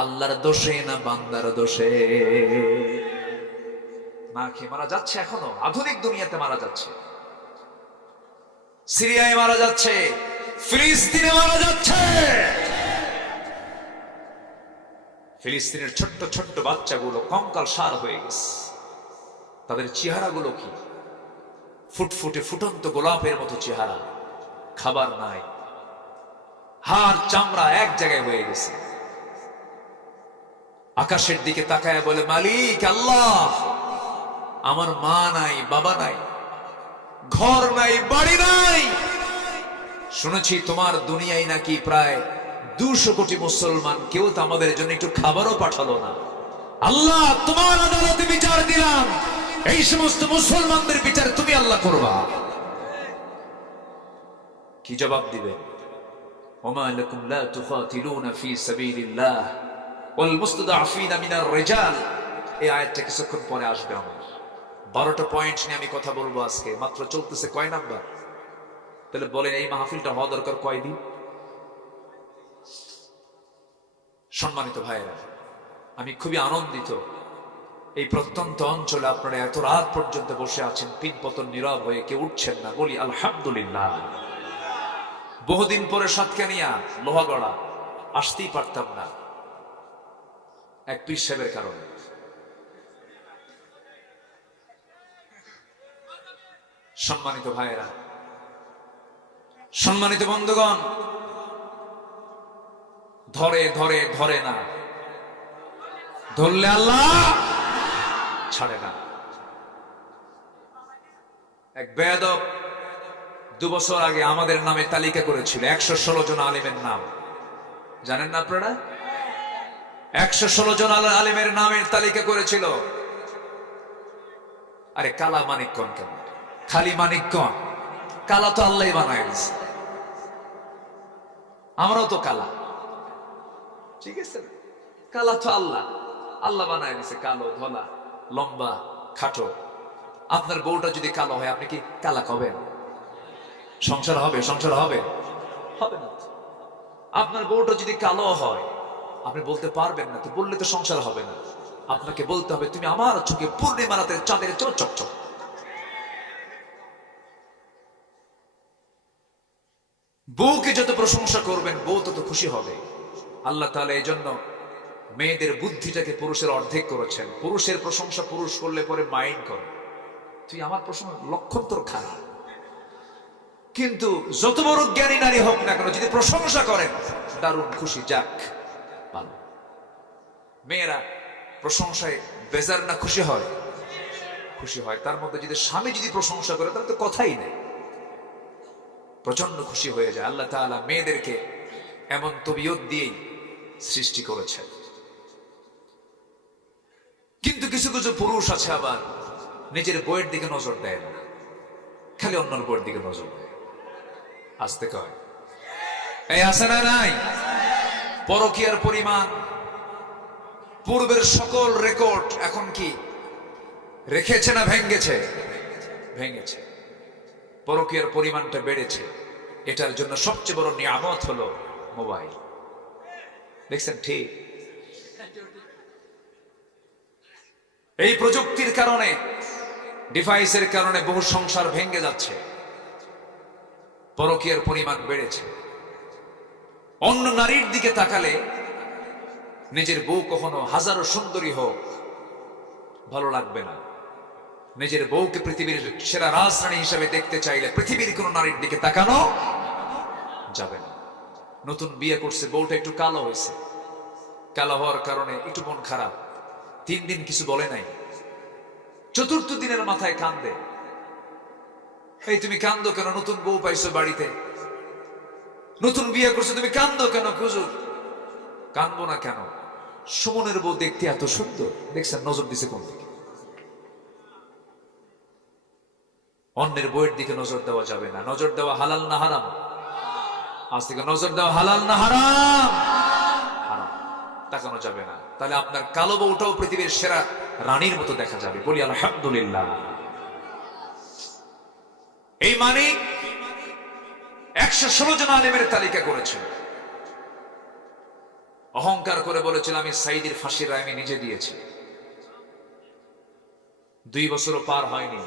আল্লাহর দোষে না বান্দার দোষে। না খেয়ে মারা যাচ্ছে, এখনো আধুনিক দুনিয়াতে মারা যাচ্ছে। সিরিয়ায় মারা যাচ্ছে, ফিলিস্তিনে মারা যাচ্ছে। ফিলিস্তিনের ছোট্ট ছোট্ট বাচ্চাগুলো কঙ্কাল সার হয়ে গেছে। তাদের চেহারাগুলো কি ফুটফুটে ফুটন্ত গোলাপের মতো চেহারা। খাবার নাই, হাড় চামড়া এক জায়গায় হয়ে গেছে। আকাশের দিকে তাকায় বলে, মালিক আল্লাহ, আমার মা নাই, বাবা নাই, ঘর নাই, বাড়ি নাই। শুনেছি তোমার দুনিয়ায় নাকি প্রায় 200 কোটি মুসলমান, কেউ তো আমাদের জন্য একটু খাবারও পাঠালো না। আল্লাহ, তোমার আদালতে বিচার দিলাম, এই সমস্ত মুসলমানদের বিচার তুমি আল্লাহ করবা। কি জবাব দিবেন? ওমা লাকুম লা তুকাতিলুনা ফি সাবিলিল্লাহ ওয়াল মুস্তাদআফিনা মিনার রিজাল। এই আয়াতটা কিছুক্ষণ পরে আসবে। আমার 12টা পয়েন্ট নিয়ে আমি কথা বলবো আজকে। মাত্র চলতেছে কয় নাম্বার? তাহলে বলেন এই মাহফিলটা হওয়া দরকার কয়দিন? সম্মানিত ভাইয়েরা, আমি খুবই আনন্দিত এই প্রত্যন্ত অঞ্চলে আপনারা এত রাত পর্যন্ত বসে আছেন, পিন পতন নীরব হয়ে কেউ উঠছেন না। বলি আলহামদুলিল্লাহ। বহুদিন পরে সাতকানিয়া লোহাগড়া আসতেই পারতাম না এক পীর সাহেবের কারণে। সম্মানিত ভাইয়েরা, সম্মানিত বন্ধুগণ, ধরে ধরে ধরে না, ধরলে আল্লাহ ছাড়ে না। এক বেয়াদব 2 বছর আগে আমাদের নামে তালিকা করেছিল 116 জন আলিমের নাম। জানেন না আপনারা? 116 জন আলিমের নামের তালিকা করেছিল। আরে কালা মানিকগণ কেন? খালি মানিকগণ? কালা তো আল্লাহ বানায় দিয়েছে। আমরাও তো কালা, ঠিক আছে? কালা তো আল্লাহ আল্লাহ বানায় দিয়েছে। কালো, ধলা, লম্বা, খাটো। আপনার বউটা যদি কালো হয়, আপনি কি কালা হবেন? সংসার হবে? সংসার হবে? হবে না। আপনার বউটা যদি কালো হয়, আপনি বলতে পারবেন না, তো বললে তো সংসার হবে না। আপনাকে বলতে হবে, তুমি আমার চোখে পূর্ণিমা রাতের চাঁদের চেয়েও চকচক। বউকে যত প্রশংসা করবেন, বউ তত খুশি হবে। আল্লাহ তাআলা এই জন্য মেয়েদের বুদ্ধিটাকে পুরুষের অর্ধেক করেছেন। পুরুষের প্রশংসা পুরুষ করলে পরে মাইন্ড করে, তুই আমার প্রশংসা, লক্ষণ তোর খারাপ। কিন্তু যত বড় জ্ঞানী নারী হোক না কেন, যদি প্রশংসা করেন, দারুণ খুশি, যাক ভালো। মেয়েরা প্রশংসায় বেজার না খুশি হয়? খুশি হয়। তার মধ্যে যদি স্বামী যদি প্রশংসা করে, তাহলে তো কথাই নেই, প্রচন্ড খুশি হয়ে যায়। আল্লাহ তাআলা মেয়েদেরকে এমন তবিয়ত দিয়েই সৃষ্টি করেছেন। কিন্তু কিছু কিছু পুরুষ আছে আবার নিজের বইয়ের দিকে নজর দেয় না, খালি অন্যর বইয়ের দিকে নজর দেয়। আসতে কয় এই আছে না নাই? পরকীয়ার পরিমাণ পূর্বের সকল রেকর্ড এখন কি রেখেছে না ভেঙ্গেছে? ভেঙ্গেছে। পরকীয়ার পরিমাণটা বেড়েছে। এটার জন্য সবচেয়ে বড় নিয়ামত হলো মোবাইল। দেখছেন? ঠিক। এই প্রযুক্তির কারণে, ডিভাইসের কারণে বহু সংসার ভেঙে যাচ্ছে, পরকীয়ার পরিমাণ বেড়েছে। অন্য নারীর দিকে তাকালে নিজের বউ কখনো হাজারো সুন্দরী হোক ভালো লাগবে না। নিজের বউকে পৃথিবীর সেরা রাজরানী হিসেবে দেখতে চাইলে পৃথিবীর কোন নারীর দিকে তাকানো যাবে না। নতুন বিয়ে করছে, বউটা একটু কালো হয়েছে, কালো হওয়ার কারণে একটু মন খারাপ, 3 দিন কিছু বলে নাই, 4র্থ দিনের মাথায় কান্দে। এই তুমি কান্দো কেন? নতুন বউ পাইছো বাড়িতে, নতুন বিয়ে করছো, তুমি কান্দো কেন? হুজুর কান্দবো না কেন? সুমনের বউ দেখতে এত সুন্দর। দেখছেন নজর দিছে কোন দিকে? অন্যের বইয়ের দিকে নজর দেওয়া যাবে না। নজর দেওয়া হালাল না হারাম? আজ থেকে নজর দেওয়া হালাল না হারাম? হারাম। তাকানো যাবে না। তাহলে আপনার কালো বউটাও পৃথিবীর সেরা রানীর মতো দেখা যাবে। বলি আলহামদুলিল্লাহ। এই মানিক 116 জন আলেমের তালিকা করেছেন। অহংকার করে বলেছিল আমি সাইদির ফাঁসির রায় আমি নিজে দিয়েছি। 2 বছরও পার হয়নি,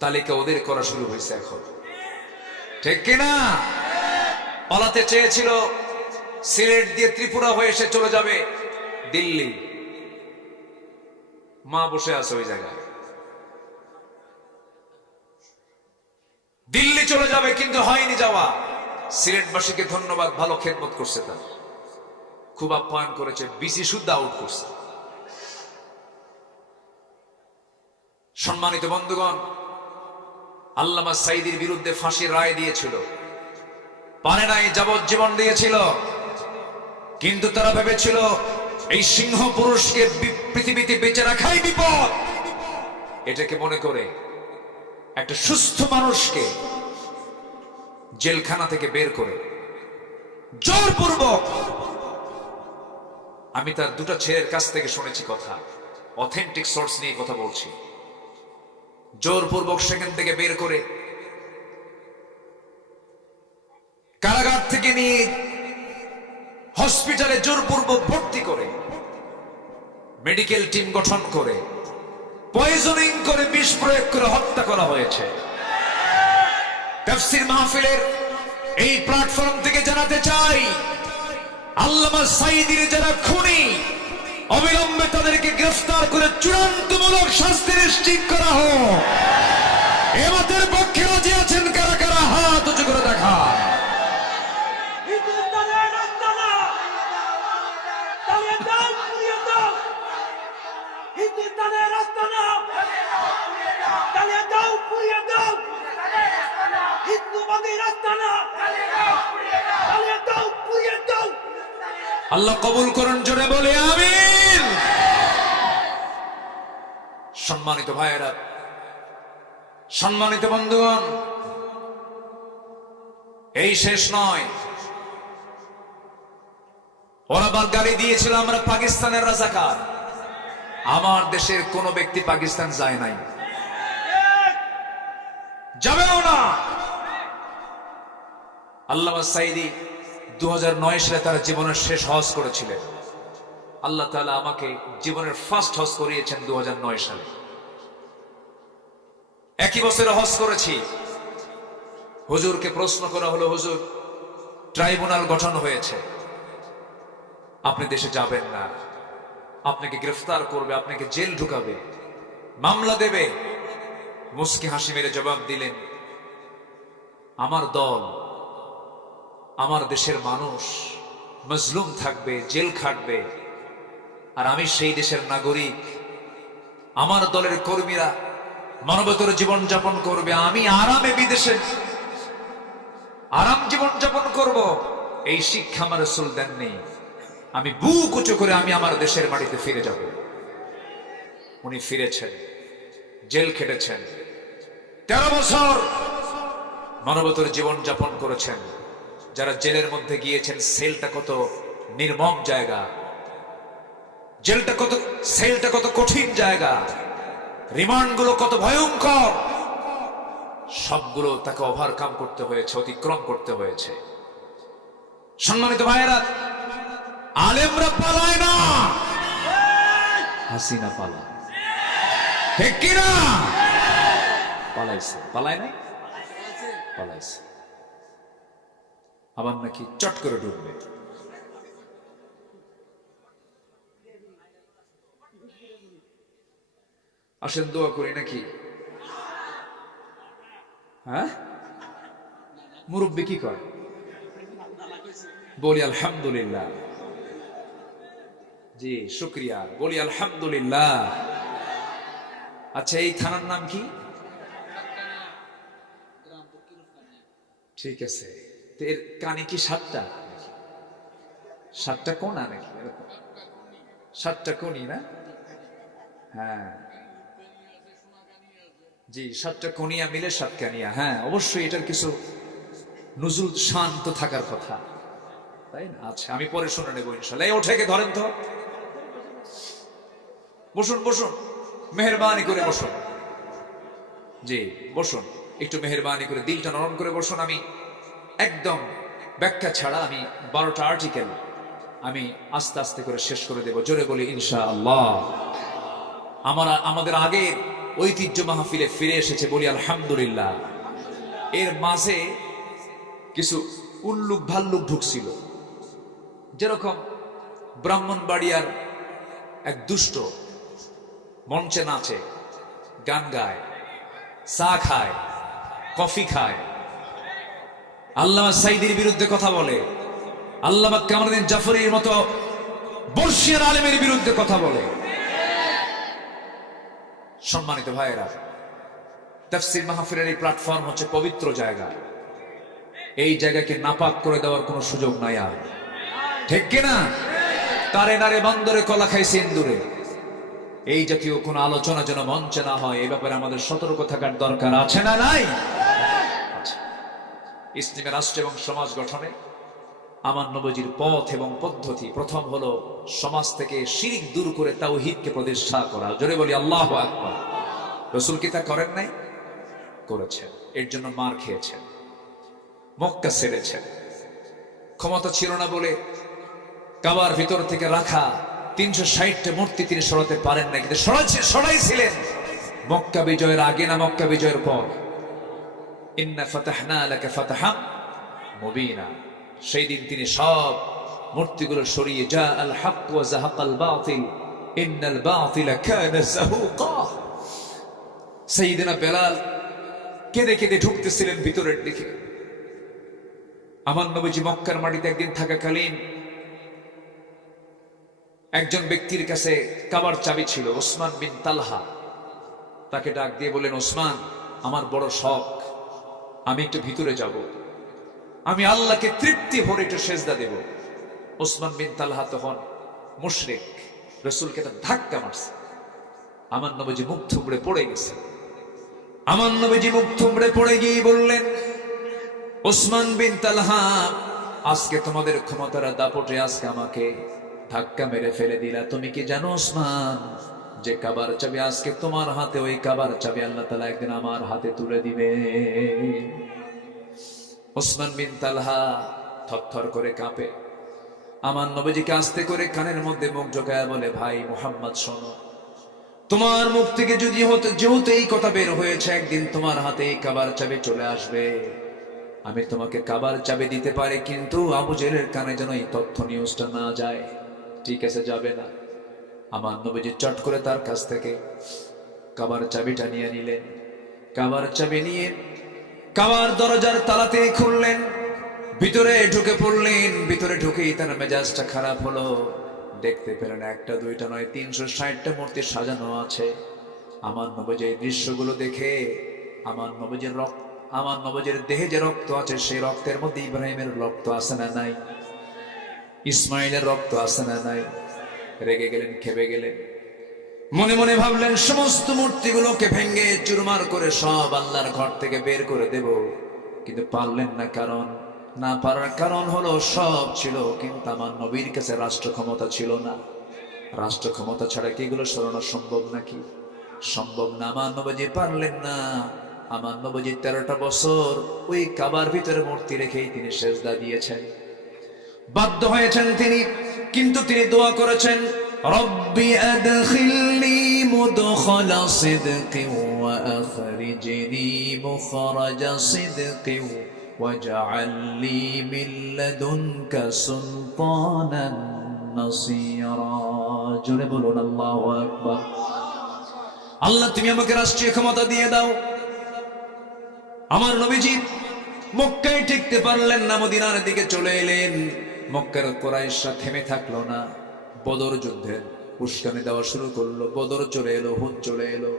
তালিকা ওদের করা শুরু হয়েছে এখন। ঠিক কিনা? পালাতে চেয়েছিল, সিলেট দিয়ে ত্রিপুরা হয়ে এসে চলে যাবে দিল্লি। মা বসে আছে ওই জায়গায়, দিল্লি চলে যাবে, কিন্তু হয়নি যাওয়া। সিলেটবাসীকে ধন্যবাদ, ভালো খেদমত করছে, তার খুব আপ্যায়ন করেছে, বিসি শুদ্ধ আউট করছে। সম্মানিত বন্ধুগণ, আল্লামা সাইদির বিরুদ্ধে ফাঁসির রায় দিয়েছিল, পারে নাই, যাবজ্জীবন দিয়েছিল। কিন্তু তারা ভেবেছিল এই সিংহ পুরুষকে পৃথিবীতে বেঁচে রাখাই বিপদ। এটাকে মনে করে একটা সুস্থ মানুষকে জেলখানা থেকে বের করে জোরপূর্বক, আমি তার 2টা ছেলের কাছ থেকে শুনেছি কথা, অথেন্টিক সোর্স নিয়ে কথা বলছি, জোরপূর্বক সেখান থেকে বের করে কারাগার থেকে নিয়ে হসপিটালে জোরপূর্বক ভর্তি করে, মেডিকেল টিম গঠন করে, পয়জনিং করে, বিষ প্রয়োগ করে হত্যা করা হয়েছে। তাফসীর মাহফিলের এই প্ল্যাটফর্ম থেকে জানাতে চাই, আল্লামা সাইদির যারা খুনি, অবিলম্বে তাদেরকে গ্রেফতার করে চূড়ান্তমূলক শাস্তি নিশ্চিত করা হোক। এমাদের পক্ষে রাজি আছেন কারা কারা? হাত উঁচু করে দেখা। আল্লাহ কবুল করুন, জোরে বলে আমিন। সম্মানিত ভাইয়েরা, সম্মানিত বন্ধুগণ, এই শেষ নয়। ওরা গালি দিয়েছিল আমরা পাকিস্তানের রাজাকার। আমার দেশের কোন ব্যক্তি পাকিস্তান যায় নাই, যাবেও না। আল্লামা সাইদি 2009 সালে তার জীবনের শেষ হজ করেছিলেন। আল্লাহ তাআলা আমাকে জীবনের ফার্স্ট হজ করিয়েছেন 2009 সালে। একই বছরে হজ করেছি। হুজুরকে প্রশ্ন করা হলো, হুজুর ট্রাইব্যুনাল গঠন হয়েছে, আপনি দেশে যাবেন না, আপনাকে গ্রেফতার করবে, আপনাকে জেল ঢুকাবে, মামলা দেবে। মুস্কি হাসি মেরে জবাব দিলেন, আমার দল, আমার দেশের মানুষ মজলুম থাকবে, জেল খাটবে, আর আমি সেই দেশের নাগরিক। আমার দলের কর্মীরা মানবতর জীবন যাপন করবে, আমি আরামে বিদেশে আরাম জীবন যাপন করব। এই শিক্ষা আমার রাসূল দেননি। আমি বুক উঁচু করে আমি আমার দেশের মাটিতে ফিরে যাব। উনি ফিরেছেন, জেল খেটেছেন, 13 বছর মানবতার জীবন যাপন করেছেন। যারা জেলের মধ্যে গিয়েছেন, সেলটা কত নির্মম জায়গা, সেলটা কত কঠিন জায়গা, রিমান্ড গুলো কত ভয়ঙ্কর, সবগুলো তাকে ওভারকাম করতে হয়েছে, অতিক্রম করতে হয়েছে। সম্মানিত ভাইয়েরা, আলেমরা পালায় না, হাসিনা পালায়, ঠিক কিনা? পালাইছে, পালায় নাই? পালাইছে, আবার নাকি চট করে ডুববে। আসেন দোয়া করি নাকি? হ্যাঁ, মুরব্বী কি কয়? বলি আলহামদুলিল্লাহ। জি শুক্রিয়া, বলি আলহামদুলিল্লাহ। আচ্ছা, এই থানার নাম কি? ঠিক আছে, এর কানে কি 7টা? 7টা কোনা নাকি? 7টা কোনি না? হ্যাঁ জি, 7টা কোনিয়া মিলে 7 কানিয়া। হ্যাঁ, অবশ্যই এটার কিছু নুজুল শান্ত থাকার কথা, তাই না? আচ্ছা, আমি পরে শুনে নেবো ইনশাল্লাহ। এই ওঠেকে ধরেন তো, বসুন বসুন, মেহরবানি করে বসুন। জি বসুন, একটু মেহরবানি করে দিলটা নরম করে বসুন। আমি একদম ব্যাখ্যা ছাড়া আমি 12টা আর্টিকেল আমি আস্তে আস্তে করে শেষ করে দেব। জোরে বলি ইনশাআল্লাহ। আমাদের আগের ঐতিহ্য মাহফিলে ফিরে এসেছে, বলি আলহামদুলিল্লাহ। এর মাঝে কিছু উল্লুক ভাল্লুক ঢুকছিল, যেরকম ব্রাহ্মণবাড়িয়ার এক দুষ্ট মঞ্চে নাচে, গান গায়, চা খায়, কফি খায়, আল্লামা সাইদির বিরুদ্ধে কথা বলে, আল্লামা কামরুদ্দিন জাফরির মতো বর্ষিয়ান আলেমের বিরুদ্ধে কথা বলে। সম্মানিত ভাইয়েরা, তাফসীর মাহফিলের এই প্ল্যাটফর্ম হচ্ছে পবিত্র জায়গা। এই জায়গাকে নাপাক করে দেওয়ার কোনো সুযোগ নাই আর, ঠিক কিনা? তারে নারে বান্দরে কলা খাই সিন্দুরে, এই জাতীয় কোনো আলোচনা যেন মঞ্চে না হয়, এই ব্যাপারে আমাদের সতর্ক থাকার দরকার আছে না নাই? ইসলামী রাষ্ট্র এবং সমাজ গঠনে আমার নবীজির পথ এবং পদ্ধতি, প্রথম হলো সমাজ থেকে শিরক দূর করে তাওহীদকে প্রতিষ্ঠা করা। জোরে বলি আল্লাহু আকবার। রাসূল কি তা করেন নাই? করেছেন। এর জন্য মার খেয়েছেন, মক্কা ছেড়েছেন। ক্ষমতা ছিল না বলে কাবার ভিতর থেকে রাখা 360টা মূর্তি তিনি সরাতে পারেন না, কিন্তু সরাইছিলেন মক্কা বিজয়ের আগে না মক্কা বিজয়ের পর? ইন্না ফাতাহনা লাকা ফাতহাম মুবিনা। সেই দিন তিনি সব মূর্তিগুলো সরিয়ে, জা আল হক ওয়া যাহাকাল বাতিল ইন্নাল বাতিলা কানা যাহুকা। সাইয়েদনা বেলাল কেঁদে কেঁদে ঢুকতেছিলেন ভিতরের দিকে। আমার নবীজি মক্কার মাটিতে একদিন থাকাকালীন একজন ব্যক্তির কাছে কাবার চাবি ছিল, ওসমান বিন তালহা। তাকে ডাক দিয়ে বলেন, ওসমান, আমার বড় শখ, আমি একটু ভিতরে যাব, আমি আল্লাহকে তৃপ্তি ভরে একটু সেজদা দেব। ওসমান বিন তালহা তখন মুশরিক, রাসূলকে একটা ধাক্কা মারছে। আমার নবীজি মুখ থুবড়ে পড়ে গেছে। আমার নবীজি মুখ থুবড়ে পড়ে গিয়ে বললেন, ওসমান বিন তালহা, আজকে তোমাদের ক্ষমতার দাপটে আজকে আমাকে ধাক্কা মেরে ফেলে দিলা। তুমি কি জানো ওসমান, যে কাবার চাবি আজকে তোমার হাতে, ওই কাবার চাবি আল্লাহ তাআলা একদিন আমার হাতে তুলে দিবে। ওসমান বিন তালহা থরথর করে কাঁপে। আমার নবীজিকে আস্তে করে কানের মধ্যে মুখ ঢোকায় বলে, ভাই মুহাম্মদ, শোনো, তোমার মুখ থেকে যদি যেহেতু এই কথা বের হয়েছে, একদিন তোমার হাতে এই কাবার চাবি চলে আসবে। আমি তোমাকে কাবার চাবি দিতে পারি, কিন্তু আবু জেহেলের কানে যেন এই তথ্য নিউজটা না যায়। ঠিক আছে, যাবে না? আমার নবীজি চট করে তার কাছ থেকে কাবার চাবিটা নিয়ে নিলেন। কাবার চাবি নিয়ে কাবার দরজার তালাতে খুললেন, ভিতরে ঢুকে পড়লেন। ভিতরে ঢুকেই তার মেজাজটা খারাপ হলো। দেখতে পেলেন একটা দুইটা নয়, 360টা মূর্তি সাজানো আছে। আমার নবীজি এই দৃশ্যগুলো দেখে আমার নবীজির দেহে যে রক্ত আছে, সেই রক্তের মধ্যে ইব্রাহিমের রক্ত আছে না নাই? ইসমাইলের রক্ত আছে না নাই? রেগে গেলেন, খেপে গেলেন, মনে মনে ভাবলেন সমস্ত মূর্তিগুলোকে ভেঙে চুরমার করে সব আল্লাহর ঘর থেকে বের করে দেব। কিন্তু পারলেন না, কারণ না পারার কারণ হলো সব ছিল, কিন্তু আমার নবীর কাছে রাষ্ট্র ক্ষমতা ছিল না। রাষ্ট্র ক্ষমতা ছাড়া কি এগুলো সরানো সম্ভব নাকি? সম্ভব না। আমার নবীজি পারলেন না। আমার নবীজি 13টা বছর ওই কাবার ভিতরে মূর্তি রেখেই তিনি সেজদা দিয়েছেন, বাধ্য হয়েছেন তিনি। কিন্তু তিনি দোয়া করেছেন, রব্বি আদখিলনি মুদখালা সিদকিন ওয়া আখরিজনি মুখরাজা সিদকিন ওয়াজআল লি মিন লাদুনকা সুলতানান নাসীরা। জোরে বলুন আল্লাহু আকবার। আল্লাহ তুমি আমাকে রাষ্ট্রীয় ক্ষমতা দিয়ে দাও। আমার নবীজি মক্কায় টিকতে পারলেন না, মদিনার দিকে চলে এলেন। মক্কার কুরাইশরা থেমে থাকলো না, বদর যুদ্ধের উস্কানি দেওয়া শুরু করলো। বদর চলে এলো, হুদ চলে এলো,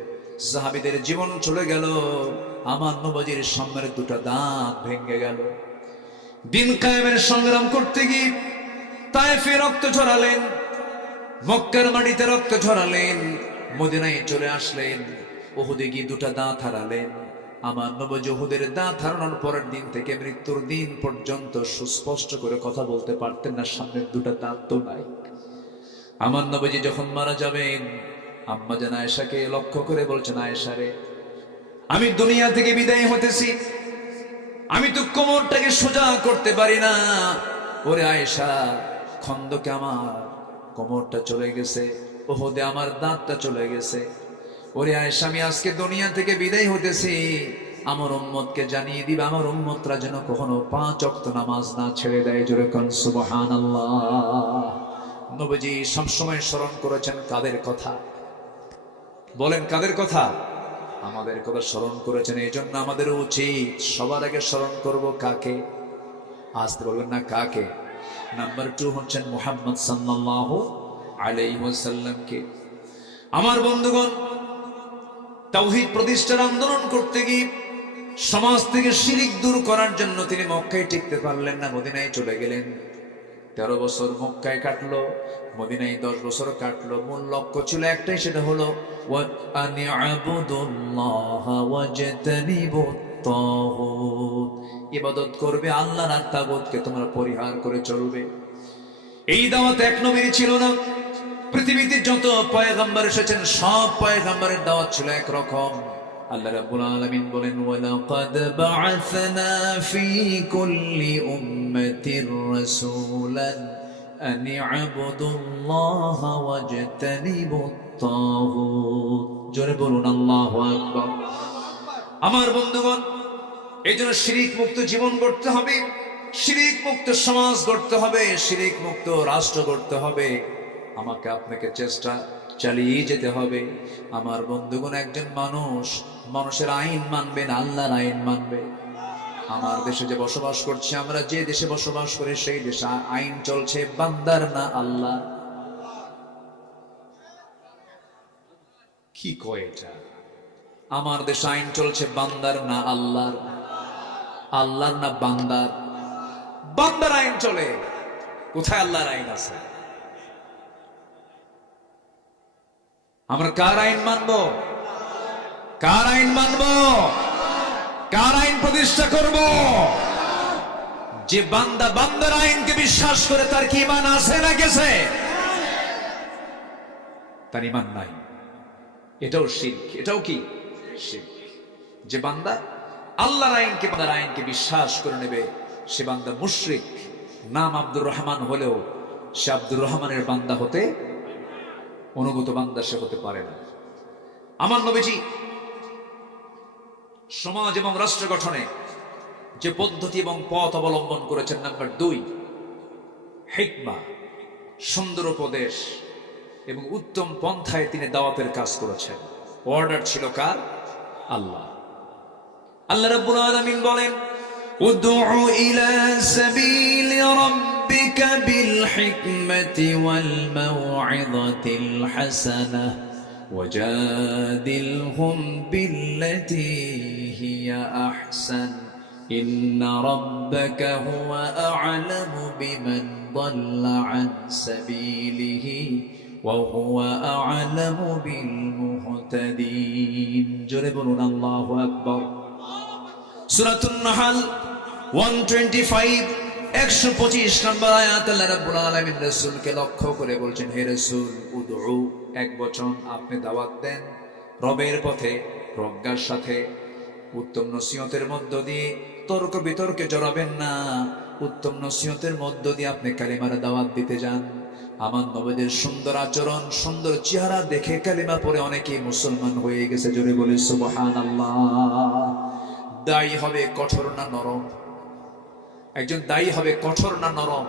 সাহাবীদের জীবন চলে গেল। আমার নবীজির সামনের দুটো দাঁত ভেঙে গেল। দিন কায়েমের সংগ্রাম করতে গিয়ে তায়েফে রক্ত ঝরালেন, মক্কার মাটিতে রক্ত ঝরালেন, মদিনায় চলে আসলেন, উহুদে গিয়ে দুটো দাঁত হারালেন। আমার নবী উহুদের দাঁত হারানোর পরের দিন থেকে মৃত্যুর দিন পর্যন্ত সুস্পষ্ট করে কথা বলতে পারতেন না, সামনের দুটো দাঁত তো নাই। আমার নবীজি যখন মারা যাবেন, আম্মা জান আয়েশাকে লক্ষ্য করে বলছেন, আয়েশা রে, আমি দুনিয়া থেকে বিদায় হতেছি, আমি তো কোমরটাকে সোজা করতে পারি না। ওরে আয়েশা, খন্দকে আমার কোমরটা চলে গেছে, উহুদে আমার দাঁতটা চলে গেছে। ওরে আয়েশা, আমি আজকে দুনিয়া থেকে বিদায় হতেছি, আমার উম্মতকে জানিয়ে দিবে, আমার উম্মতরা যেন কখনো 5 ওয়াক্ত নামাজ না ছেড়ে দেয়। জোরে কোন সুবহানাল্লাহ। নবীজি সবসময় স্মরণ করেছেন কাদের কথা? বলেন কাদের কথা? আমাদের কথা স্মরণ করেছেন। এই জন্য আমাদের উচিত সবার আগে স্মরণ করব কাকে? আসতে বলবেন না কাকে? নাম্বার 2 হচ্ছেন মুহাম্মদ সাল্লাল্লাহু আলাইহি ওয়াসাল্লামকে। আমার বন্ধুগণ, তাওহীদ প্রতিষ্ঠার আন্দোলন করতে গিয়ে সমাজ থেকে শিরিক দূর করার জন্য তিনি মক্কায় টিকতে পারলেন না, মদিনায় চলে গেলেন। 13 বছর মক্কায় কাটলো, মদিনায় 10 বছর কাটলো। মূল লক্ষ্য ছিল একটাই, সেটা হলো ইবাদত করবে আল্লাহর, আর তাগুতকে তোমরা পরিহার করে চলবে। এই দাওয়াত এক নবীর ছিল না। পৃথিবীতে যত পয়গম্বর এসেছেন সব পয়গম্বরের দাওয়াত ছিল একরকম। আল্লাহ রাব্বুল আলামিন বলেন, ওয়ালাকাদ বা'আসনা ফি কুল্লি উম্মাতির রাসূলান আন ই'বুদুল্লাহা ওয়াজতানিবুত তাগুত। জোরে বলুন আল্লাহু আকবার। আমার বন্ধুগণ, এইজন্য শিরিক মুক্ত জীবন গড়তে হবে, শিরিক মুক্ত সমাজ গড়তে হবে, শিরিক মুক্ত রাষ্ট্র গড়তে হবে। আমাকে আপনাকে চেষ্টা চালিয়ে যেতে হবে। আমার বন্ধুগণ, একজন মানুষের আইন মানবে না, আল্লাহর আইন মানবে। আমার দেশে যে বসবাস করছি, আমরা যে দেশে বসবাস করি, সেই দেশে আইন চলছে বান্দার না আল্লাহ। কি কয় এটা? আমার দেশে আইন চলছে বান্দার না আল্লাহর? আল্লাহর না বান্দার? বান্দার আইন চলে। কোথায় আল্লাহর আইন আছে? আমরা কার আইন মানবো? কার আইন মানবো? কার আইন প্রতিষ্ঠা করব? যে বান্দা বান্দার আইনকে বিশ্বাস করে, তার কি ঈমান আছে না গেছে? তার ঈমান নাই। এটাও শিরক। এটাও কি শিরক? যে বান্দা আল্লাহর আইনকে, বান্দার আইনকে বিশ্বাস করে নেবে, সে বান্দা মুশরিক। নাম আব্দুর রহমান হলেও সে আব্দুর রহমানের বান্দা হতে, অনুগত বান্দা সে হতে পারে না। আমার নবীজি সমাজ এবং রাষ্ট্র গঠনে যে পদ্ধতি এবং পথ অবলম্বন করেছেন, নাম্বার 2 হিকমা, সুন্দর উপদেশ এবং উত্তম পন্থায় তিনি দাওয়াতের কাজ করেছেন। অর্ডার ছিল কার? আল্লাহ। আল্লাহ রাব্বুল আলামিন বলেন, উদউ ইলা সাবিলি রাব্বিকা বিল হিকমাতি ওয়াল মাউইযাতিল হাসানাহ ওয়াজাদিলহুম বিল্লাতী হিয়া আহসান ইন্না রাব্বাকা হুয়া আ'লামু বিমান ضل عن سبيله وهو أعلم بالمهتدين জোরে বলুন আল্লাহু আকবার সূরাতুন নাহল 125 125 নম্বর আয়াত আল্লাহ রাব্বুল আলামিন রাসূলকে লক্ষ্য করে বলছেন হে রাসূল উদউ এক বচন আপনি দাওয়াত দেন রবের পথে প্রজ্ঞার সাথে উত্তম নসিহতের মধ্য দিয়ে তর্ক বিতর্কে জড়াবেন না উত্তম নসিহতের মধ্য দিয়ে আপনি কালিমার দাওয়াত দিতে যান আমার নবীদের সুন্দর আচরণ সুন্দর চেহারা দেখে কালিমা পড়ে অনেকেই মুসলমান হয়ে গেছে জোরে বলি সুবহানাল্লাহ দায়ী হবে কঠোর না নরম একজন দায়ী হবে কঠোর না নরম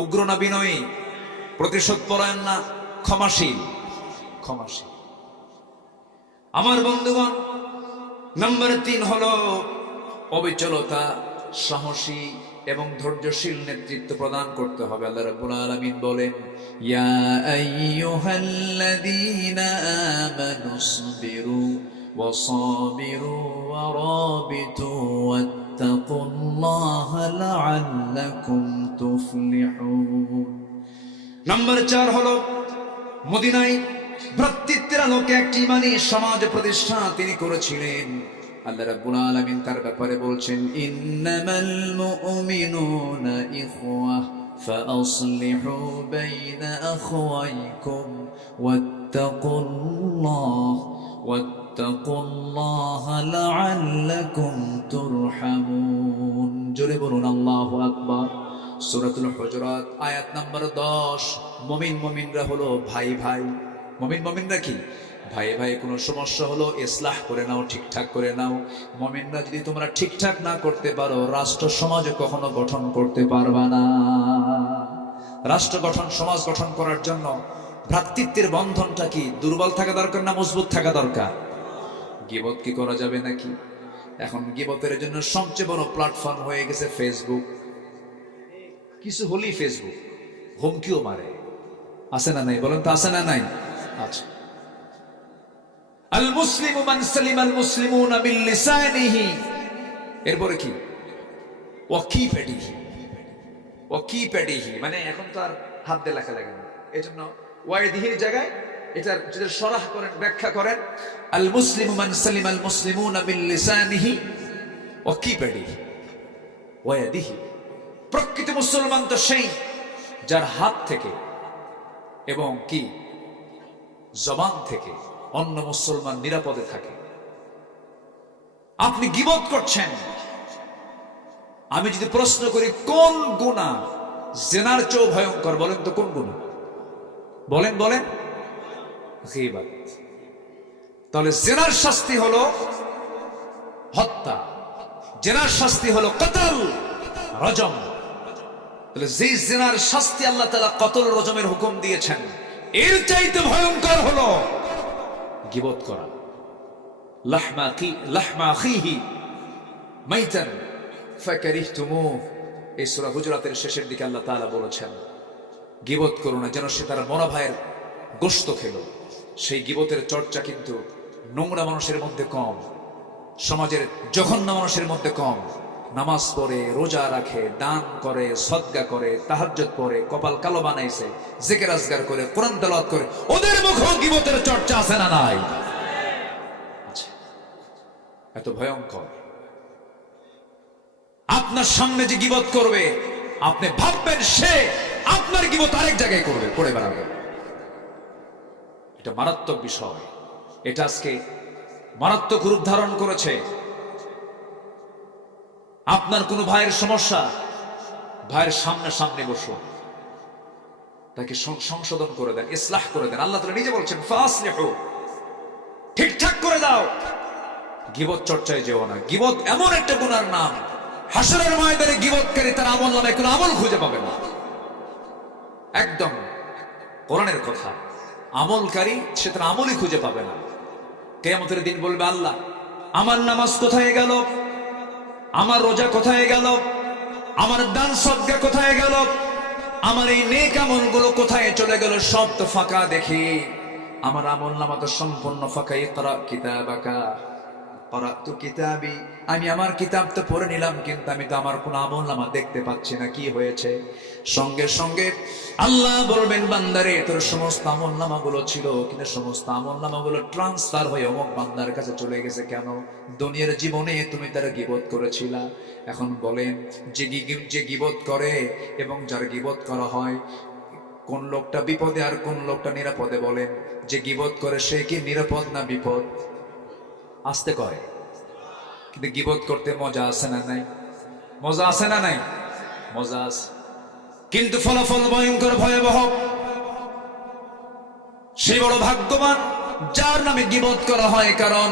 উগ্র না বিনয়ী প্রতিশোধ পরায়ণ না ক্ষমাশীল আমার বন্ধুগণ নম্বর 3 হলো অবিচলতা সাহসী এবং ধৈর্যশীল নেতৃত্ব প্রদান করতে হবে আল্লাহ রাব্বুল আলামিন বলেন ইয়া আইয়ুহাল্লাযীনা আমানুসবিরু ওয়াসাবিরু ওয়ারাবিতু ওয়াত্তাকুল্লাহা লাআল্লাকুম তুফলিহুন নম্বর 4 হলো মদিনায় ভ্রাতৃত্বের আলোকে একটি ঈমানী সমাজ প্রতিষ্ঠা তিনি করেছিলেন আল্লাহ রাব্বুল আলামিন তার ব্যাপারে বলছেন ইন্নামাল মুমিনুনা ইখওয়া ফাআসলিহু বাইনা আখওয়াইকুম ওয়াত্তাকুল্লাহা লাআল্লাকুম তুরহামুন জোরে বলুন আল্লাহু আকবার সূরাতুল হুজুরাত আয়াত নম্বর 10 মুমিনরা হলো ভাই মুমিনরা কি ভাই ভাই কোনো সমস্যা হলো ইসলাহ করে নাও ঠিকঠাক করে নাও মুমিনরা যদি তোমরা ঠিকঠাক না করতে পারো রাষ্ট্র সমাজ কখনো গঠন করতে পারবা না রাষ্ট্র গঠন সমাজ গঠন করার জন্য ভ্রাতৃত্বের বন্ধনটা কি দুর্বল থাকা দরকার না মজবুত থাকা দরকার গীবত কি করা যাবে নাকি এখন গীবতের জন্য সবচেয়ে বড় প্ল্যাটফর্ম হয়ে গেছে ফেসবুক কিছু হলি ফেসবুক হুমকিও মারে আছে না নাই বলেন তো আছে না নাই আচ্ছা আল মুসলিমু মান সালিমাল মুসলিমুনা মিন লিসানিহি এরপরে কি ওয়াকিফাডিহি মানে এখন তো আর হাত দিয়ে লেখা লাগে না এজন্য ওয়াইদিহির জায়গায় এটার যদি শরহ করেন ব্যাখ্যা করেন আল মুসলিমু মান সালিমাল মুসলিমুনা মিন লিসানিহি ওয়াকিফাডিহি ওয়াইদিহি প্রকৃত মুসলমান তো সেই যার হাত থেকে এবং কি জবান থেকে অন্য মুসলমান নিরাপদে থাকে আপনি গীবত করছেন আমি যদি প্রশ্ন করি কোন গুনাহ জিনার চেয়ে ভয়ঙ্কর বলেন তো কোন গুনাহ বলেন গীবত তাহলে জিনার শাস্তি হলো হত্যা জিনার শাস্তি হলো কতল রজম তাহলে যে জিনার শাস্তি আল্লাহ তাআলা কতল রজমের হুকুম দিয়েছেন এর চাইতে ভয়ঙ্কর হলো গীবত করা লাহমা আখিহি মাইতান ফাকারিহতুমুহ এই সূরা হুজুরাতের শেষের দিকে আল্লাহ তাআলা বলেছেন গীবত করো না যেন সে তার মরা ভাইয়ের গোশত খেলো সেই গীবতের চর্চা কিন্তু নোংরা মানুষের মধ্যে কম সমাজের জঘন্য মানুষের মধ্যে কম নামাজ পড়ে রোজা রাখে দান করে সদকা করে তাহাজ্জুদ পড়ে কপাল কালো বানাইছে জিকির আজগার করে কোরআন তেলাওয়াত করে ওদের মুখে গীবতের চর্চা আছে না নাই এত ভয়ঙ্কর আপনার সামনে যে গীবত করবে আপনি ভাববেন সে আপনার গীবত আরেক জায়গায় করবে করে বেড়াবে এটা মারাত্মক বিষয় এটা আজকে মারাত্মক রূপ ধারণ করেছে আপনার কোন ভাইয়ের সমস্যা ভাইয়ের সামনে বসো তাকে সংশোধন করে দেন ইসলাহ করে দেন আল্লাহ তাআলা নিজে বলছেন ফাসলিহু ঠিকঠাক করে দাও গীবত চর্চায় যেও না গীবত এমন একটা গুনার নাম হাসরের ময়দানে গীবতকারী তার আমলনামায় কোনো আমল খুঁজে পাবে না একদম কোরআনের কথা আমলকারী সে তার আমলই খুঁজে পাবে না কিয়ামতের দিন বলবে আল্লাহ আমার নামাজ কোথায় গেল আমার রোজা কোথায় গেল আমার দান সদকা কোথায় গেল আমার এই নেক আমলগুলো কোথায় চলে গেল সব তো ফাঁকা দেখি আমার আমলনামা তো সম্পূর্ণ ফাঁকা ইকরা কিতাবাকা ক্বারাতু কিতাবি, আমি আমার কিতাব তো পড়ে নিলাম, কিন্তু আমি তো আমার কোন আমলনামা দেখতে পাচ্ছি না, কি হয়েছে? সঙ্গে সঙ্গে আল্লাহ বলবেন, বান্দারে তোর সমস্ত আমলনামাগুলো ছিল, কিন্তু সমস্ত আমলনামাগুলো ট্রান্সফার হয়ে অমুক বান্দার কাছে চলে গেছে। কেন? দুনিয়ার জীবনে তুমি তার গীবত করেছিলা। এখন বলেন, যে গীবত করে এবং যার গীবত করা হয়, কোন লোকটা বিপদে আর কোন লোকটা নিরাপদে? বলেন, যে গীবত করে সে কি নিরাপদ না বিপদ? আসতে করে, কিন্তু গীবত করতে মজা আছে না নাই? মজা আছে না নাই? মজা আছে, কিন্তু ফলাফল ভয়ঙ্কর ভয়াবহ। সে বড় ভাগ্যবান যার নামে গীবত করা হয়, কারণ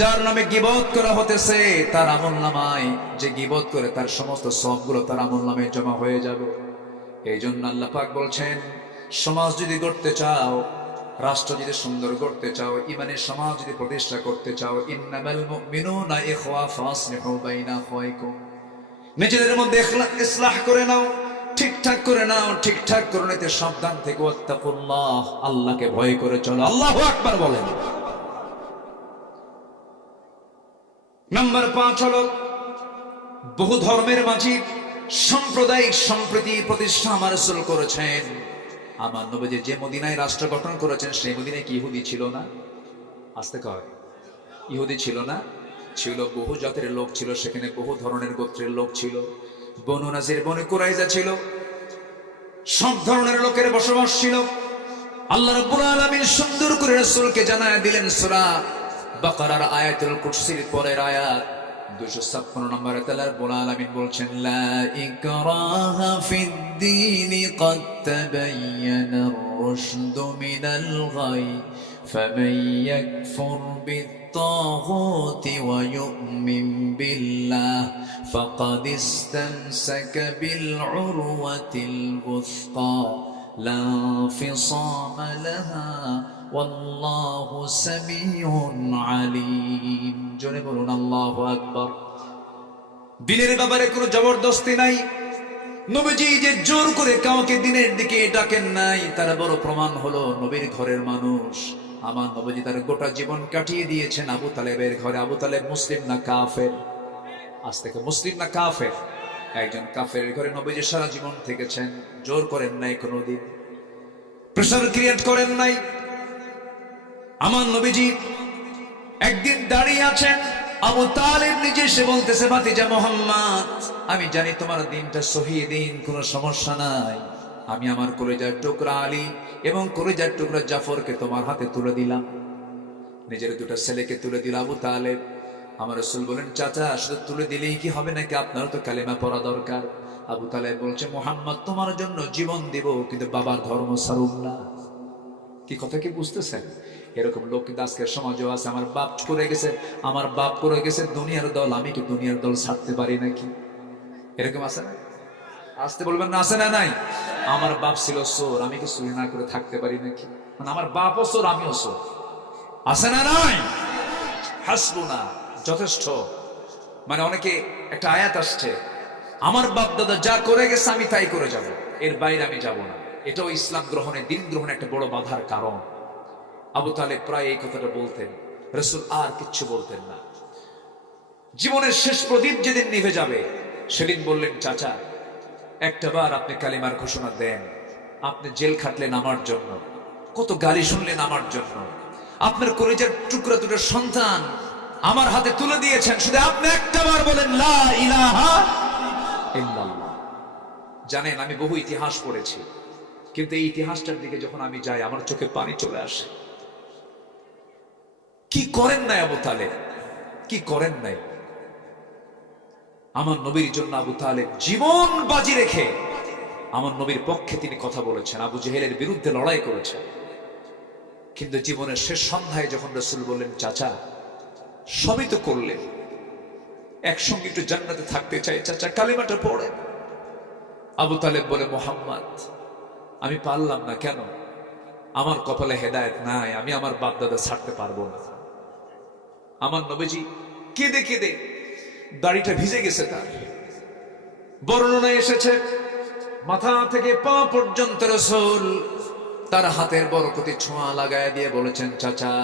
যার নামে গীবত করা হতেছে তার আমলনামায়, যে গীবত করে তার সমস্ত সবগুলো তার আমলনামায় জমা হয়ে যাবে। এই জন্য আল্লাহ পাক বলছেন, সমাজ যদি গড়তে চাও, রাষ্ট্র যদি সুন্দর করতে চাও, ইমানের সমাজ যদি প্রতিষ্ঠা করতে চাও, ইন্নামাল মুমিনুনা ইখওয়া ফাসলিহু বাইনা আখওয়াইকুম, নিজেদের মধ্যে ইসলাহ করে নাও, ঠিকঠাক করে নাও। ঠিকঠাক করে নিতে সাবধান থেকে ওয়াত্তাকুল্লাহ, আল্লাহকে ভয় করে চলো। আল্লাহু আকবার বলেন। নাম্বার 5 হলো, বহু ধর্মের মাঝে সাম্প্রদায়িক সম্প্রীতি প্রতিষ্ঠা আমার রাসূল করেছেন। আমার নবী যে মদিনায় রাষ্ট্র গঠন করেছেন, সেই মদিনায় কি ইহুদি ছিল না? আসতে কয়, ইহুদি ছিল না? ছিল। বহু জাতের লোক ছিল সেখানে, বহু ধরনের গোত্রের লোক ছিল। বনু নাজির, বনু কুরাইজা ছিল, সব ধরনের লোকের বসবাস ছিল। আল্লাহ রাব্বুল আলামিন সুন্দর করে রাসূলকে জানায় দিলেন সূরা বাকারার আয়াতুল কুরসির পরের আয়াত 256 নম্বর আয়াতে আল্লাহ রাব্বুল আলামিন বলছেন, লা ইকরাহা ফিদ-দীনি ক্বাদ তাবায়্যানার রুশদু মিনাল গাই ফামান ইয়াকফুর بالطاغوت ويؤمن بالله فقد استمسك بالعروة الوثقى لا انفصام لها والله سميع عليم। জোরে বলুন আল্লাহু আকবার। দিনের ব্যাপারে কোনো জবরদস্তি নাই। নবীজি যে জোর করে কাউকে দিনের দিকে ডাকেন নাই, তার বড় প্রমাণ হলো নবীর ঘরের মানুষ। আমার নবীজি তার গোটা জীবন কাটিয়ে দিয়েছেন আবু তালেবের ঘরে। আবু তালেব মুসলিম না কাফের? আজ থেকে মুসলিম না কাফের? একজন কাফেরের ঘরে নবীজি সারা জীবন থেকেছেন। জোর করেন নাই কোনোদিন, প্রেসার ক্রিয়েট করেন নাই। আমার নবীজি একদিন দাঁড়িয়ে আছেন, আবু তালেব নিজে এসে বলতেছে, ভাতিজা মুহাম্মদ, আমি জানি তোমার দিনটা সহি দিন, কোনো সমস্যা নাই। আমি আমার কলিজার টুকরা আলী এবং কলিজার টুকরা জাফরকে তোমার হাতে তুলে দিলাম। নিজের দুটো ছেলেকে তুলে দিল আবু তালেব। আমার রাসূল বলেন, চাচা শুধু তুলে দিলেই কি হবে নাকি? আপনারও তো কালেমা পড়া দরকার। আবু তালেব বলছে, মুহাম্মদ তোমার জন্য জীবন দিব, কিন্তু বাবার ধর্ম ছাড়ুম না। কি কথা কি বুঝতেছেন? এরকম লোক কিন্তু আজকের সমাজেও আছে। আমার বাপ করে গেছে, আমার বাপ করে গেছে দুনিয়ার দল, আমি কি দুনিয়ার দল ছাড়তে পারি নাকি? এরকম আছে না? আসতে বলবেন না, আছে না নাই? আমার বাপ ছিল চোর, আমি কি চুরি না করে থাকতে পারি নাকি? মানে আমার বাপও চোর, আমিও চোর। আছে না নাই? হাসবুনা, যথেষ্ট। মানে অনেকে একটা আয়াত আসছে, আমার বাপ দাদা যা করে গেছে আমি তাই করে যাব, এর বাইরে আমি যাব না। এটাও ইসলাম গ্রহণে, দিন গ্রহণে একটা বড় বাধার কারণ। আবু তালেব প্রায় এই কথাটা বলতেন, রাসূল আর কিচ্ছু বলতেন না। জীবনের শেষ প্রদীপ যেদিন নিভে যাবে সেদিন বললেন, চাচা একটা বার আপনি কালিমার ঘোষণা দেন। আপনি জেল খাটলেন আমার জন্য, কত গালি শুনলেন আমার জন্য, আপনার কলিজার টুকরা দুটো সন্তান আমার হাতে তুলে দিয়েছেন, শুধু আপনি একটা বার বলেন লা ইলাহা ইল্লাল্লাহ। জানেন, আমি বহু ইতিহাস পড়েছি, কিন্তু এই ইতিহাসটার দিকে যখন আমি যাই আমার চোখে পানি চলে আসে। কি করেন নাই আবু তালেব, কি করেন নাই? আমার নবীর জন্য আবু তালেব জীবন বাজি রেখে আমার নবীর পক্ষে তিনি কথা বলেছেন, আবু জেহেলের বিরুদ্ধে লড়াই করেছেন। কিন্তু জীবনের শেষ সন্ধ্যায় যখন রাসূল বললেন, চাচা সবই তো করলেন, একসঙ্গে একটু জান্নাতে থাকতে চাই, চাচা কালিমাটা পড়েন। আবু তালেব বলে, মুহাম্মদ আমি পারলাম না। কেন? আমার কপালে হেদায়েত নাই, আমি আমার বাপ দাদা ছাড়তে পারবো না। আমার নবীজি কেঁদে কেঁদে দাড়িটা ভিজে গেছে তার। বর্ণনায় এসেছে মাথা থেকে পা পর্যন্ত রাসূল তার হাতের বরকতি ছোঁয়া লাগায় দিয়ে বলেছেন, চাচা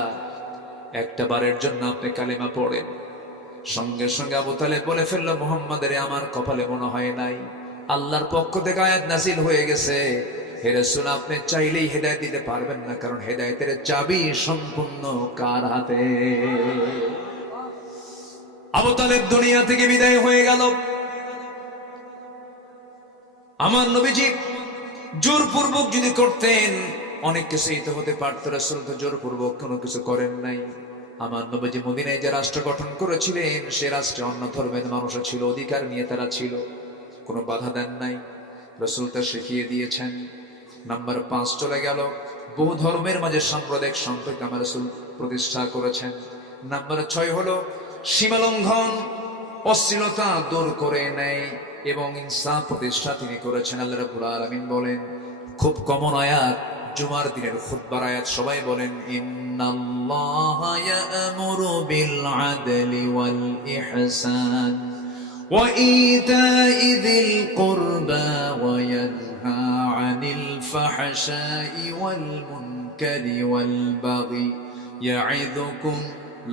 একটা বারের জন্য আপনি কালিমা পড়েন। সঙ্গে সঙ্গে আবু তালেব বলে ফেললো, মুহাম্মাদের আমার কপালে মনে হয় নাই, আল্লাহর পক্ষ থেকে আয়াত নাযিল হয়ে গেছে, হে রাসূল আপনি চাইলেই হেদায়েত দিতে পারবেন না, কারণ হেদায়েতের চাবি সম্পূর্ণ কার হাতে। আবু তালেব দুনিয়া থেকে বিদায় হয়ে গেল। আমার নবীজি জোরপূর্বক যদি করতেন অনেক কিছুই তো হতে পারত, রাসূল তো জোরপূর্বক কোনো কিছু করেন নাই। আমার নবীজি মদিনায় যে রাষ্ট্র গঠন করেছিলেন সে রাষ্ট্রে অন্য ধর্মের মানুষও ছিল, অধিকার নিয়ে তারা ছিল, কোনো বাধা দেন নাই, রাসূল তা শিখিয়ে দিয়েছেন। নাম্বার 5 চলে গেল, বহু ধর্মের মাঝে সাম্প্রদায়িক সম্পর্ক আমার রাসূল প্রতিষ্ঠা করেছেন। নাম্বার 6 হলো সীমালঙ্ঘন, অশ্লীলতা দূর করে নেয় এবং ইনসাফ প্রতিষ্ঠা তিনি করেছেন। আল্লাহ রাব্বুল আলামিন বলেন, খুব কমন আয়াত, জুমার দিনের খুতবার আয়াত, সবাই বলেন, ইন্নাল্লাহা ইয়া'মুরু বিল আদলি ওয়াল ইহসান ওয়া ইতা'i যিল কুরবা ওয়া ইয়ানহা আনিল ফাহশাই ওয়াল মুনকারি ওয়াল বাগি ইয়া'iদুকুম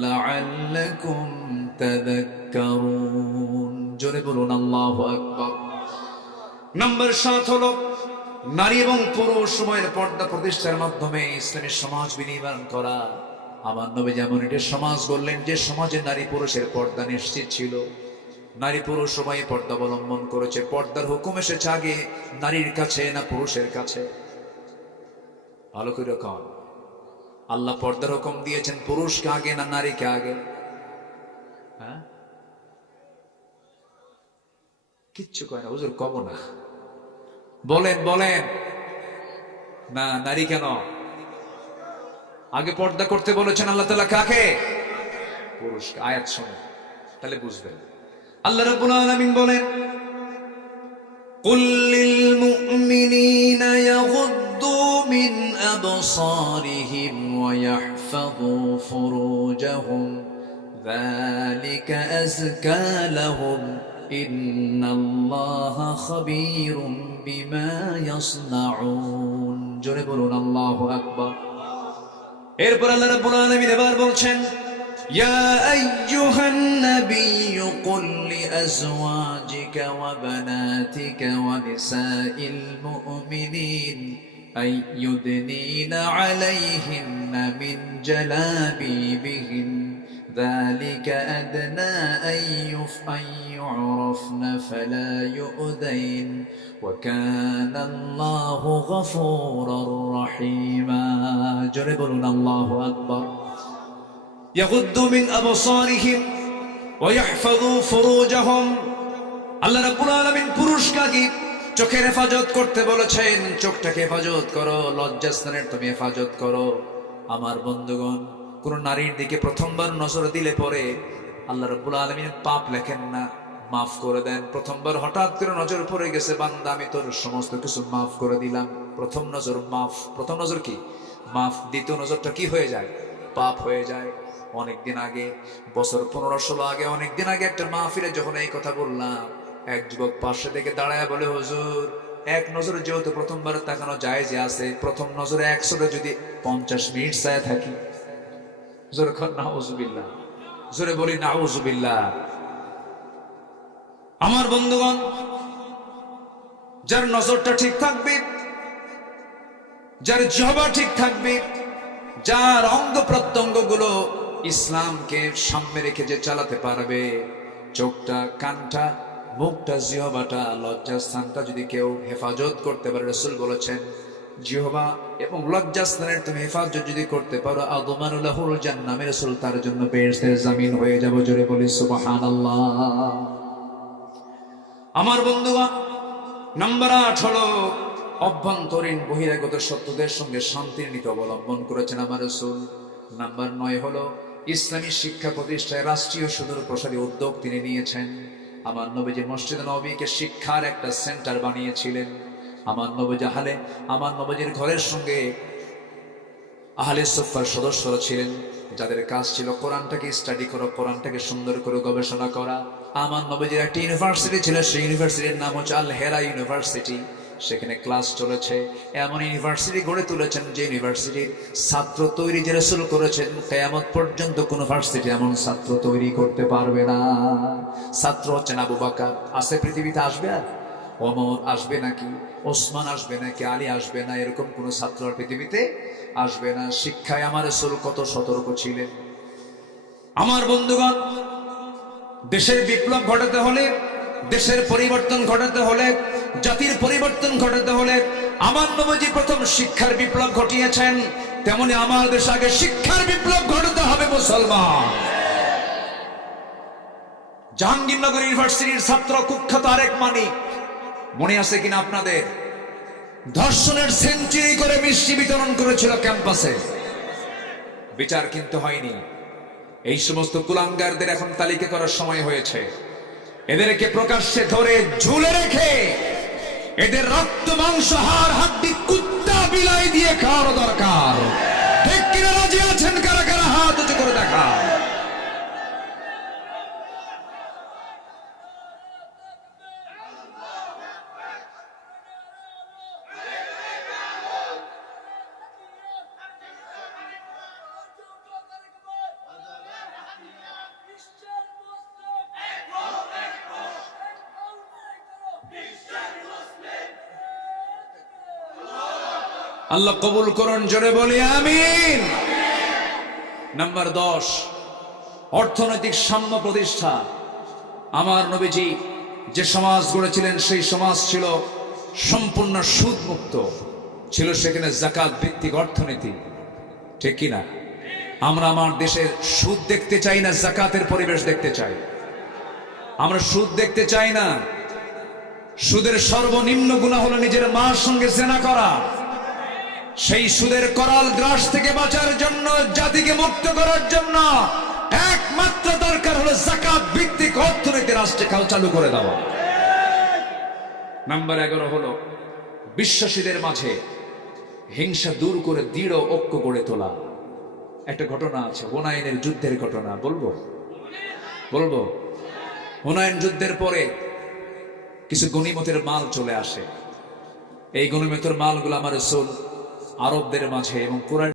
লাআল্লাকুম তাযাক্কারুন। জোরে বলুন আল্লাহু আকবার। নাম্বার 7 হলো নারী এবং পুরুষ উভয়ের পর্দা প্রতিষ্ঠার মাধ্যমে ইসলামী সমাজ বিনির্মাণ করা। আমার নবী যেমন এটা সমাজ গড়লেন যে সমাজে নারী পুরুষের পর্দা নিশ্চিত ছিল, নারী পুরুষ উভয়ে পর্দা অবলম্বন করেছে। পর্দার হুকুম এসেছে আগে নারীর কাছে না পুরুষের কাছে? ভালো করে কন, আল্লাহ পর্দার হুকুম দিয়েছেন পুরুষকে আগে না নারীকে আগে? হ্যাঁ, কিচ্ছু কয় না হুজুর, কব না, বলেন বলেন না, নারী কেন আগে পর্দা করতে বলেছেন আল্লাহ তাআলা? কাকে? পুরুষকে। আয়াত শুনুন তাহলে বুঝবেন। আল্লাহ রাব্বুল আলামিন বলেন, কুল লিল মুমিনিনা ইয়াগুদ্দু মিন আবসারিহিম ওয়া ইয়াহফাযু ফুরুজাহুম যালিকা আযকা লাহুম ইন্নাল্লাহা খাবীরুম বিমা ইয়াসনাউন। জোরে বলুন আল্লাহু আকবার। এরপর আল্লাহ রাব্বুল আলামিন এবার বলছেন, ইয়া আইয়ুহান নাবিয়্যু কুল লিআজওয়াজিকা ওয়া বানাতিকা ওয়া নিসাইল মুমিনিন আইয়ুদনিনা আলাইহিন্না মিন জালাবিবিহিন ذلك أدنى أن يعرفن فلا يؤذين وكان الله غفورا رحيما. جربنا الله أكبر. يغضوا من أبصارهم ويحفظوا فروجهم. আল্লাহ রাব্বুল আলামিন পুরুষকে চোখের হেফাজত করতে বলেছেন, চোখটাকে হেফাজত করো, লজ্জাস্থানের তুমি হেফাজত করো। আমার বন্ধুগণ, কোন নারীর দিকে প্রথমবার নজর দিলে পরে আল্লাহ রাব্বুল আলামিন পাপ লেখেন না, মাফ করে দেন। প্রথমবার হঠাৎ করে নজর পড়ে গেছে, বান্দা আমি তোর সমস্ত কিছু মাফ করে দিলাম, প্রথম নজর মাফ। প্রথম নজর কি? মাফ। দ্বিতীয় নজরটা কি হয়ে যায়? পাপ হয়ে যায়। অনেকদিন আগে, বছর 15-16 আগে, অনেকদিন আগে একটা মাহফিলে যখন এই কথা বললাম, এক যুবক পাশে থেকে দাঁড়ায় বলে, হুজুর এক নজরে যেহেতু প্রথমবার তাকানো যায় যে আছে, প্রথম নজরে 100 যদি 50 মিনিট চায় থাকি। জোরে কর নাউজুবিল্লাহ, জোরে বলি নাউজুবিল্লাহ। আমার বন্ধুগণ, যার নজরটা ঠিক থাকবে, যার জিহ্বা ঠিক থাকবে, যার অঙ্গ প্রত্যঙ্গ গুলো ইসলামকে সামনে রেখে যে চালাতে পারবে, চোখটা, কানটা, মুখটা, জিহ্বাটা, লজ্জাস্থানটা যদি কেউ হেফাজত করতে পারে, রাসূল বলেছেন জিহ্বা এবং লজ্জাস্থানের তুমি হেফাজত যদি করতে পারো, আদমানু লাহুল জান্নাহ, আমি রাসূল তার জন্য বেহেশতের জামিন হয়ে যাব। জোরে বলি সুবহানাল্লাহ। আমার বন্ধুগণ, নাম্বার 8 হলো অভ্যন্তরীণ বহিরাগত শত্রুদের সঙ্গে শান্তির নীতি অবলম্বন করেছেন আমার রাসূল। নাম্বার 9 হলো ইসলামী শিক্ষা প্রতিষ্ঠায় রাষ্ট্রীয় সুদূর প্রসারী উদ্যোগ তিনি নিয়েছেন। আমার নবীজি মসজিদে নববীকে শিক্ষার একটা সেন্টার বানিয়েছিলেন। আমার নবীজির ঘরের সঙ্গে আহলে সুফার সদস্যরা ছিলেন, যাদের কাজ ছিল কোরআনটাকে স্টাডি করা, কোরআনটাকে সুন্দর করে গবেষণা করা। আমার নবীজির একটা ইউনিভার্সিটি ছিল, সেই ইউনিভার্সিটির নাম হচ্ছে আল হেরা ইউনিভার্সিটি। সেখানে ক্লাস চলেছে। এমন ইউনিভার্সিটি গড়ে তুলেছেন যে ইউনিভার্সিটির ছাত্র তৈরি যে রাসূল করেছেন, কিয়ামত পর্যন্ত কোনো ভার্সিটি এমন ছাত্র তৈরি করতে পারবে না। ছাত্র হচ্ছেন আবু বকর। আছে পৃথিবীতে? আসবে আর? ওমর আসবে নাকি? ওসমান আসবে নাকি? আলী আসবে না? এরকম কোন ছাত্র আর পৃথিবীতে আসবে না। শিক্ষায় আমার রাসূল কত সতর্ক ছিলেন। আমার বন্ধুগণ, দেশের বিপ্লব ঘটাতে হলে, দেশের পরিবর্তন ঘটাতে হলে, জাতির পরিবর্তন ঘটাতে হলে আমার নবীজি প্রথম শিক্ষার বিপ্লব ঘটিয়েছেন। তেমনি আমার দেশে আগে শিক্ষার বিপ্লব ঘটাতে হবে মুসলমান। জাহাঙ্গীরনগর ইউনিভার্সিটির ছাত্র কুখ্যাত আরেক মানি, মনে আছে কিনা আপনাদের? ধর্ষণের সেঞ্চুরি করে মিষ্টি বিতরণ করেছিল ক্যাম্পাসে। বিচার কিন্তু হয়নি। এই সমস্ত কুলাঙ্গারদের এখন তালিকা করার সময় হয়েছে। এদেরকে প্রকাশ্যে ধরে ঝুলে রেখে এদের রক্ত মাংস হাড় হাড্ডি কুত্তা বিলাই দিয়ে খাওয়ার দরকার। ঠিক কিনা? রাজি আছেন কারা কারা? হাত উঁচু করে দেখা। আল্লাহ কবুল করুন, জোরে বলি আমিন। নাম্বার 10, অর্থনৈতিক সাম্য প্রতিষ্ঠা। আমার নবীজি যে সমাজ গড়েছিলেন সেই সমাজ ছিল সম্পূর্ণ সুদ মুক্ত, ছিল সেখানে যাকাত ভিত্তিক অর্থনীতি। ঠিক কিনা? আমরা আমার দেশের সুদ দেখতে চাই না, যাকাতের পরিবেশ দেখতে চাই। আমরা সুদ দেখতে চাই না। সুদের সর্বনিম্ন গুনাহ হলো নিজের মার সঙ্গে জেনা করা। সেই সুদের করাল গ্রাস থেকে বাঁচার জন্য, জাতিকে মুক্ত করার জন্য একমাত্র দরকার হলো যাকাত ভিত্তিক অর্থনীতি রাষ্ট্রে চালু করে দেওয়া। নাম্বার 11 হলো বিশ্বাসীদের মাঝে হিংসা দূর করে দৃঢ় ঐক্য গড়ে তোলা। একটা ঘটনা আছে, হুনাইনের যুদ্ধের ঘটনা। বলবো? হুনাইন যুদ্ধের পরে কিছু গনিমতের মাল চলে আসে। এই গনিমতের মালগুলো আমার রাসূল আরবদের মাঝে এবং কুরাইশ